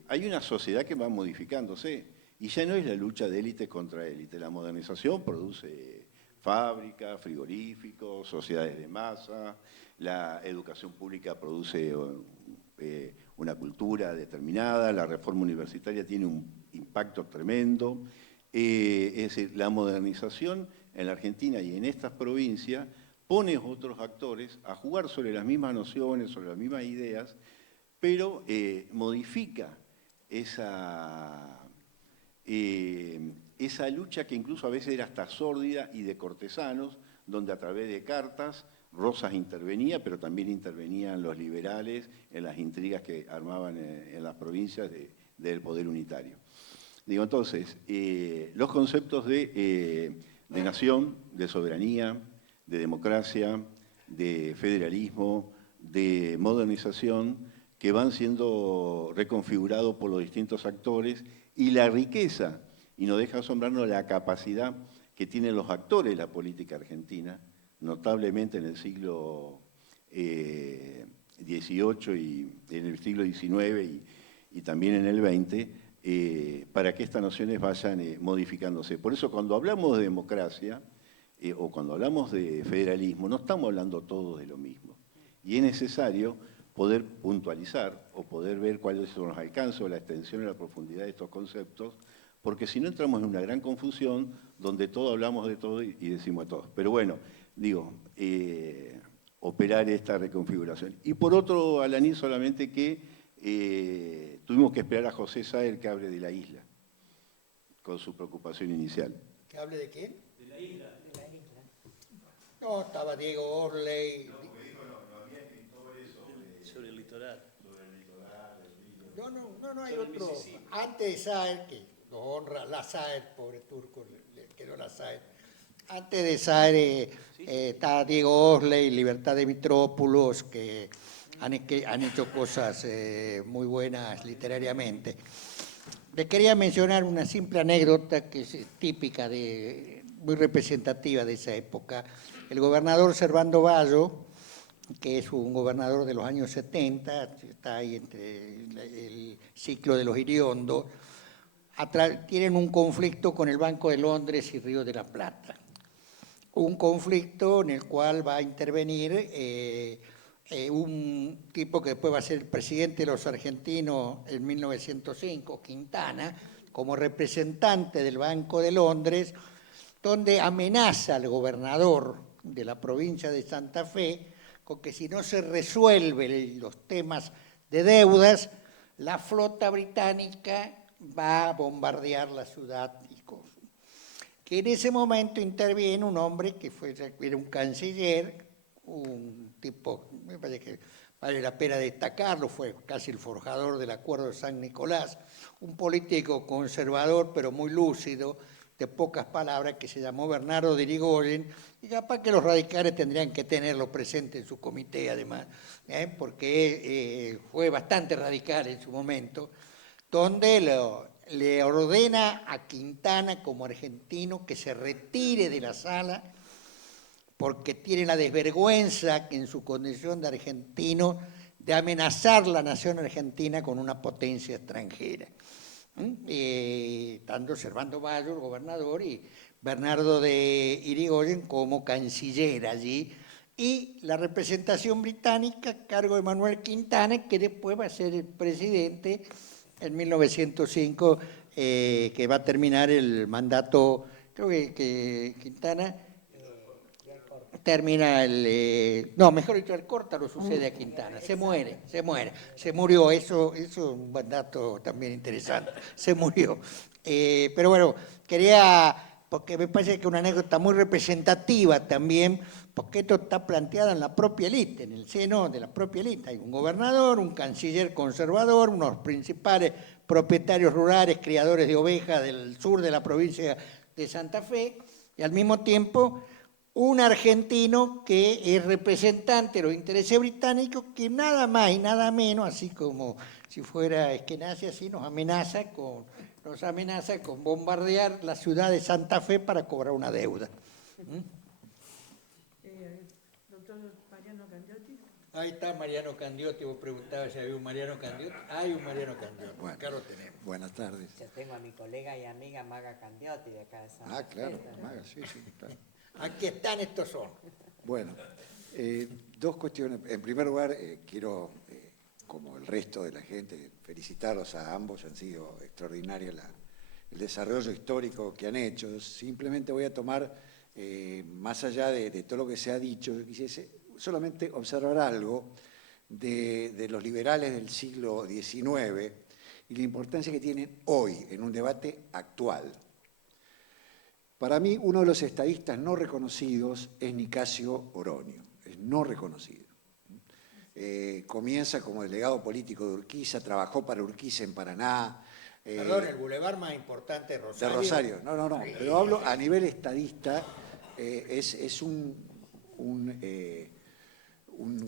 Hay una sociedad que va modificándose. Y ya no es la lucha de élites contra élites. La modernización produce fábricas, frigoríficos, sociedades de masa, la educación pública produce una cultura determinada, la reforma universitaria tiene un impacto tremendo, es decir, la modernización en la Argentina y en estas provincias pone a otros actores a jugar sobre las mismas nociones, sobre las mismas ideas, pero modifica esa lucha que incluso a veces era hasta sórdida y de cortesanos, donde a través de cartas Rosas intervenía, pero también intervenían los liberales en las intrigas que armaban en las provincias del poder unitario. Digo, entonces, los conceptos de nación, de soberanía, de democracia, de federalismo, de modernización, que van siendo reconfigurados por los distintos actores, y la riqueza, y no deja asombrarnos la capacidad que tienen los actores de la política argentina, notablemente en el siglo XVIII y en el siglo XIX y también en el XX, para que estas nociones vayan modificándose. Por eso cuando hablamos de democracia o cuando hablamos de federalismo, no estamos hablando todos de lo mismo. Y es necesario poder puntualizar o poder ver cuáles son los alcances o la extensión y la profundidad de estos conceptos, porque si no entramos en una gran confusión donde todos hablamos de todo y decimos a todos. Pero bueno, digo, operar esta reconfiguración. Y por otro, Alaní, solamente que tuvimos que esperar a José Saer que hable de la isla, con su preocupación inicial. ¿Que hable de quién? De la isla. De la isla. No, estaba Diego Orley. No había escritores Sobre el litoral. No, hay Sobre el otro. Mississippi. Antes de Saer, que lo honra, la Saer, pobre turco, le quedó la Saer. Antes de Saer está Diego Orley, Libertad de Mitrópolos, que han hecho cosas muy buenas literariamente. Les quería mencionar una simple anécdota que es típica, muy representativa de esa época. El gobernador Servando Bayo, que es un gobernador de los años 70, está ahí entre el ciclo de los Iriondos, tienen un conflicto con el Banco de Londres y Río de la Plata. Un conflicto en el cual va a intervenir un tipo que después va a ser el presidente de los argentinos en 1905, Quintana, como representante del Banco de Londres, donde amenaza al gobernador de la provincia de Santa Fe con que si no se resuelven los temas de deudas, la flota británica va a bombardear la ciudad y cosas. Que en ese momento interviene un hombre que era un canciller, un tipo, me parece que vale la pena destacarlo, fue casi el forjador del Acuerdo de San Nicolás, un político conservador pero muy lúcido, de pocas palabras, que se llamó Bernardo de Irigoyen, y capaz que los radicales tendrían que tenerlo presente en su comité además, porque fue bastante radical en su momento, donde le ordena a Quintana como argentino que se retire de la sala porque tiene la desvergüenza en su condición de argentino de amenazar la nación argentina con una potencia extranjera. Tanto Servando Bayo, el gobernador, y Bernardo de Irigoyen como canciller allí, y la representación británica a cargo de Manuel Quintana, que después va a ser el presidente en 1905, que va a terminar el mandato, creo que Quintana termina mejor dicho, el corta lo sucede a Quintana, se murió, eso es un dato también interesante, se murió. Pero bueno, porque me parece que es una anécdota muy representativa también, porque esto está planteado en la propia élite, en el seno de la propia élite. Hay un gobernador, un canciller conservador, unos principales propietarios rurales, criadores de ovejas del sur de la provincia de Santa Fe, y al mismo tiempo un argentino que es representante de los intereses británicos, que nada más y nada menos, así como si fuera Eskenazi, así nos amenaza con bombardear la ciudad de Santa Fe para cobrar una deuda. Doctor Mariano Candiotti. Ahí está Mariano Candiotti, vos preguntabas si había un Mariano Candiotti. Hay un Mariano Candiotti, Bueno, acá lo tenemos. Buenas tardes. Yo tengo a mi colega y amiga Maga Candiotti de acá de Santa Fe. Claro, también. Maga, sí, claro. Aquí están, estos son. Bueno, dos cuestiones. En primer lugar, quiero como el resto de la gente, felicitarlos a ambos, han sido extraordinarios el desarrollo histórico que han hecho. Simplemente voy a tomar, más allá de todo lo que se ha dicho, quisiese solamente observar algo de los liberales del siglo XIX y la importancia que tienen hoy en un debate actual. Para mí, uno de los estadistas no reconocidos es Nicasio Oroño, es no reconocido. Comienza como delegado político de Urquiza, trabajó para Urquiza en Paraná. Perdón, el bulevar más importante de Rosario. De Rosario, no, pero hablo a nivel estadista, es un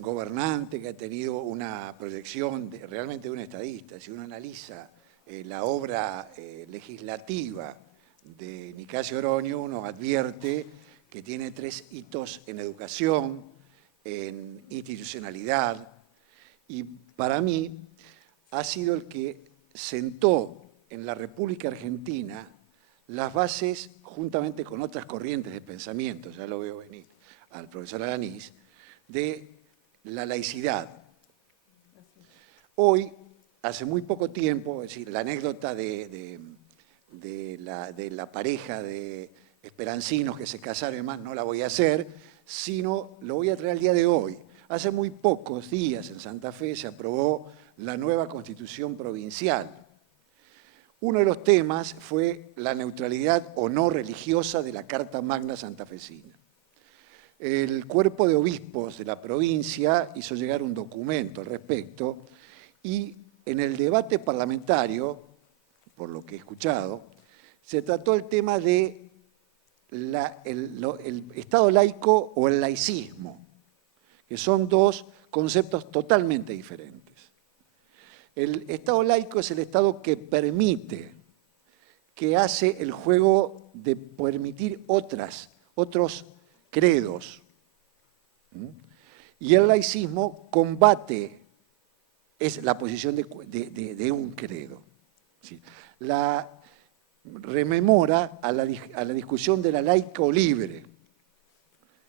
gobernante que ha tenido una proyección realmente de un estadista. Si uno analiza la obra legislativa de Nicasio Oroño, uno advierte que tiene 3 hitos en educación, en institucionalidad, y para mí ha sido el que sentó en la República Argentina las bases, juntamente con otras corrientes de pensamiento, ya lo veo venir al profesor Alanís, de la laicidad. Hoy, hace muy poco tiempo, es decir, la anécdota de la pareja de esperancinos que se casaron y demás, no la voy a hacer, sino lo voy a traer al día de hoy. Hace muy pocos días en Santa Fe se aprobó la nueva Constitución Provincial. Uno de los temas fue la neutralidad o no religiosa de la Carta Magna Santafesina. El cuerpo de obispos de la provincia hizo llegar un documento al respecto y en el debate parlamentario, por lo que he escuchado, se trató el tema de el Estado laico o el laicismo, que son 2 conceptos totalmente diferentes. El Estado laico es el Estado que permite, que hace el juego de permitir otros credos. Y el laicismo combate, es la posición de un credo. Rememora a la discusión de la laico libre.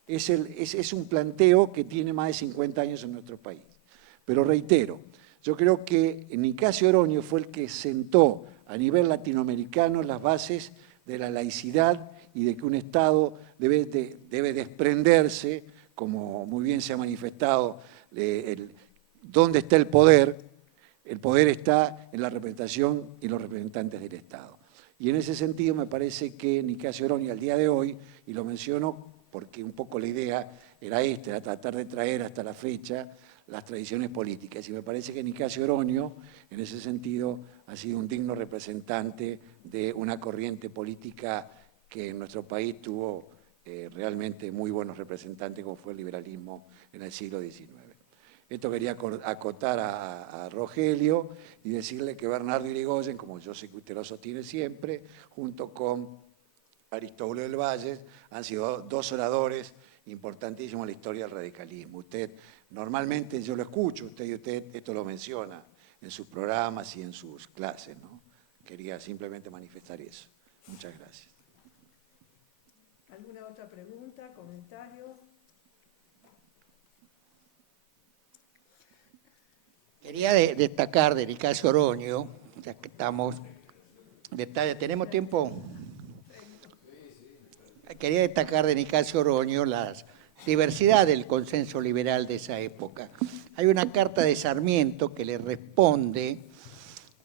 Es un planteo que tiene más de 50 años en nuestro país. Pero reitero, yo creo que Nicasio Oroño fue el que sentó a nivel latinoamericano las bases de la laicidad y de que un Estado debe desprenderse, como muy bien se ha manifestado, ¿dónde está el poder? El poder está en la representación y los representantes del Estado. Y en ese sentido me parece que Nicasio Oroño al día de hoy, y lo menciono porque un poco la idea era tratar de traer hasta la fecha las tradiciones políticas. Y me parece que Nicasio Oroño, en ese sentido, ha sido un digno representante de una corriente política que en nuestro país tuvo realmente muy buenos representantes, como fue el liberalismo en el siglo XIX. Esto quería acotar a Rogelio y decirle que Bernardo Irigoyen, como yo sé que usted lo sostiene siempre, junto con Aristóbulo del Valle, han sido 2 oradores importantísimos en la historia del radicalismo. Usted, normalmente yo lo escucho, usted esto lo menciona en sus programas y en sus clases, ¿no? Quería simplemente manifestar eso. Muchas gracias. ¿Alguna otra pregunta, comentario? Quería destacar de Nicasio Oroño, ya que estamos... ¿Tenemos tiempo? Quería destacar de Nicasio Oroño la diversidad del consenso liberal de esa época. Hay una carta de Sarmiento que le responde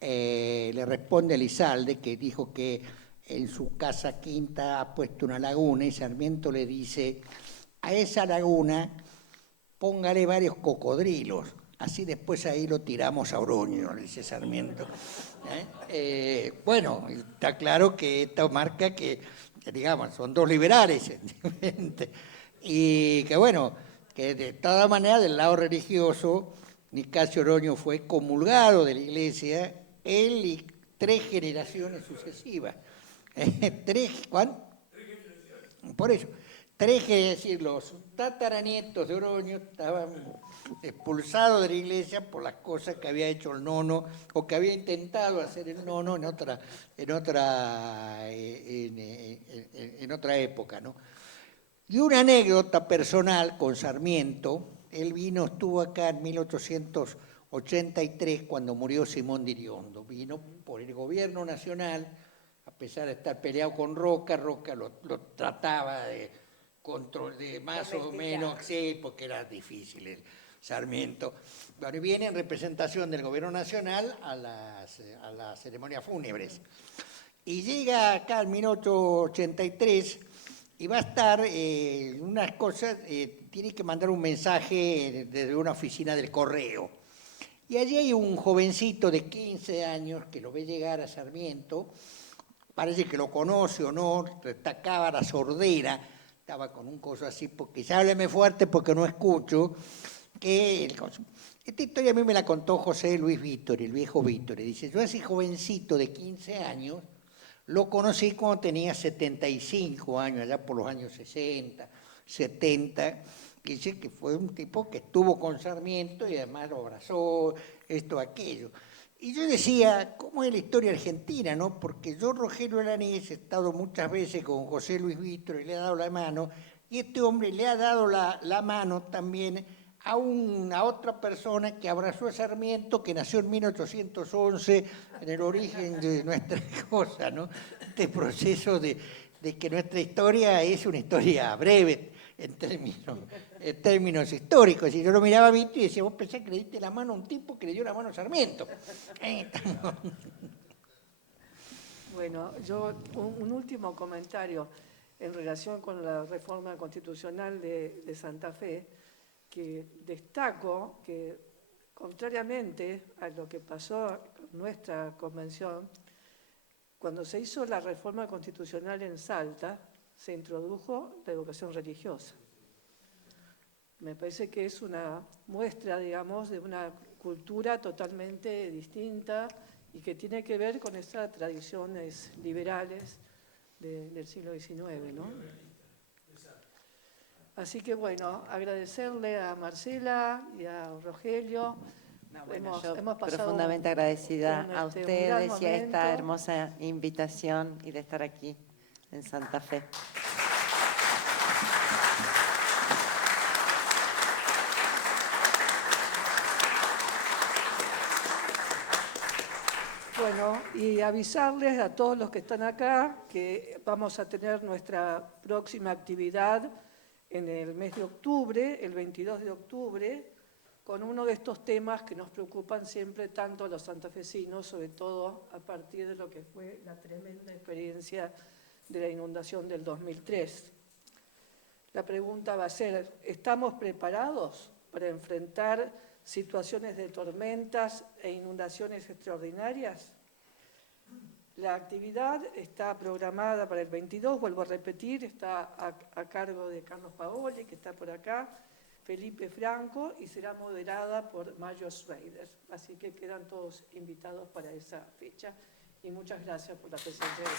a Elizalde, que dijo que en su casa quinta ha puesto una laguna, y Sarmiento le dice, a esa laguna póngale varios cocodrilos, así después ahí lo tiramos a Oroño, le dice Sarmiento. Bueno, está claro que esto marca que, digamos, son 2 liberales, y que bueno, que de todas maneras del lado religioso, Nicasio Oroño fue comulgado de la Iglesia, él y 3 generaciones sucesivas. ¿Cuánto? Por eso, 3, es decir, los tataranietos de Oroño estaban expulsados de la Iglesia por las cosas que había hecho el nono, o que había intentado hacer el nono en otra época, ¿no? Y una anécdota personal con Sarmiento, él estuvo acá en 1880 83, cuando murió Simón de Iriondo. Vino por el gobierno nacional, a pesar de estar peleado con Roca, Roca lo trataba de control, de más o menos, sí, porque era difícil el Sarmiento. Bueno, y viene en representación del gobierno nacional a las ceremonias fúnebres. Y llega acá en 1883 y va a estar unas cosas, tiene que mandar un mensaje desde una oficina del correo. Y allí hay un jovencito de 15 años que lo ve llegar a Sarmiento, parece que lo conoce o no, destacaba la sordera, estaba con un coso así, porque ya hábleme fuerte porque no escucho. Esta historia a mí me la contó José Luis Vítor, el viejo Vítor. Dice, yo a ese jovencito de 15 años lo conocí cuando tenía 75 años, allá por los años 60, 70. Dice que fue un tipo que estuvo con Sarmiento y además lo abrazó, esto, aquello. Y yo decía, ¿cómo es la historia argentina, no? Porque yo, Rogelio Alanís, he estado muchas veces con José Luis Vítor y le he dado la mano, y este hombre le ha dado la mano también a otra persona que abrazó a Sarmiento, que nació en 1811, en el origen de nuestra cosa, ¿no? Este proceso de que nuestra historia es una historia breve en términos históricos. Y yo lo miraba a Víctor y decía, vos pensás que le diste la mano a un tipo que le dio la mano a Sarmiento. Bueno, yo un último comentario en relación con la reforma constitucional de Santa Fe, que destaco que, contrariamente a lo que pasó con nuestra convención, cuando se hizo la reforma constitucional en Salta, se introdujo la educación religiosa. Me parece que es una muestra, digamos, de una cultura totalmente distinta y que tiene que ver con esas tradiciones liberales del siglo XIX, ¿no? Así que, bueno, agradecerle a Marcela y a Rogelio. Bueno, hemos pasado profundamente agradecida a un ustedes gran y a esta momento. hermosa invitación y de estar aquí en Santa Fe. Bueno, y avisarles a todos los que están acá que vamos a tener nuestra próxima actividad en el mes de octubre, el 22 de octubre, con uno de estos temas que nos preocupan siempre tanto a los santafesinos, sobre todo a partir de lo que fue la tremenda experiencia de la inundación del 2003. La pregunta va a ser, ¿estamos preparados para enfrentar situaciones de tormentas e inundaciones extraordinarias? La actividad está programada para el 22, vuelvo a repetir, está a cargo de Carlos Paoli, que está por acá, Felipe Franco, y será moderada por Mayo Schreider. Así que quedan todos invitados para esa fecha. Y muchas gracias por la presencia de todos.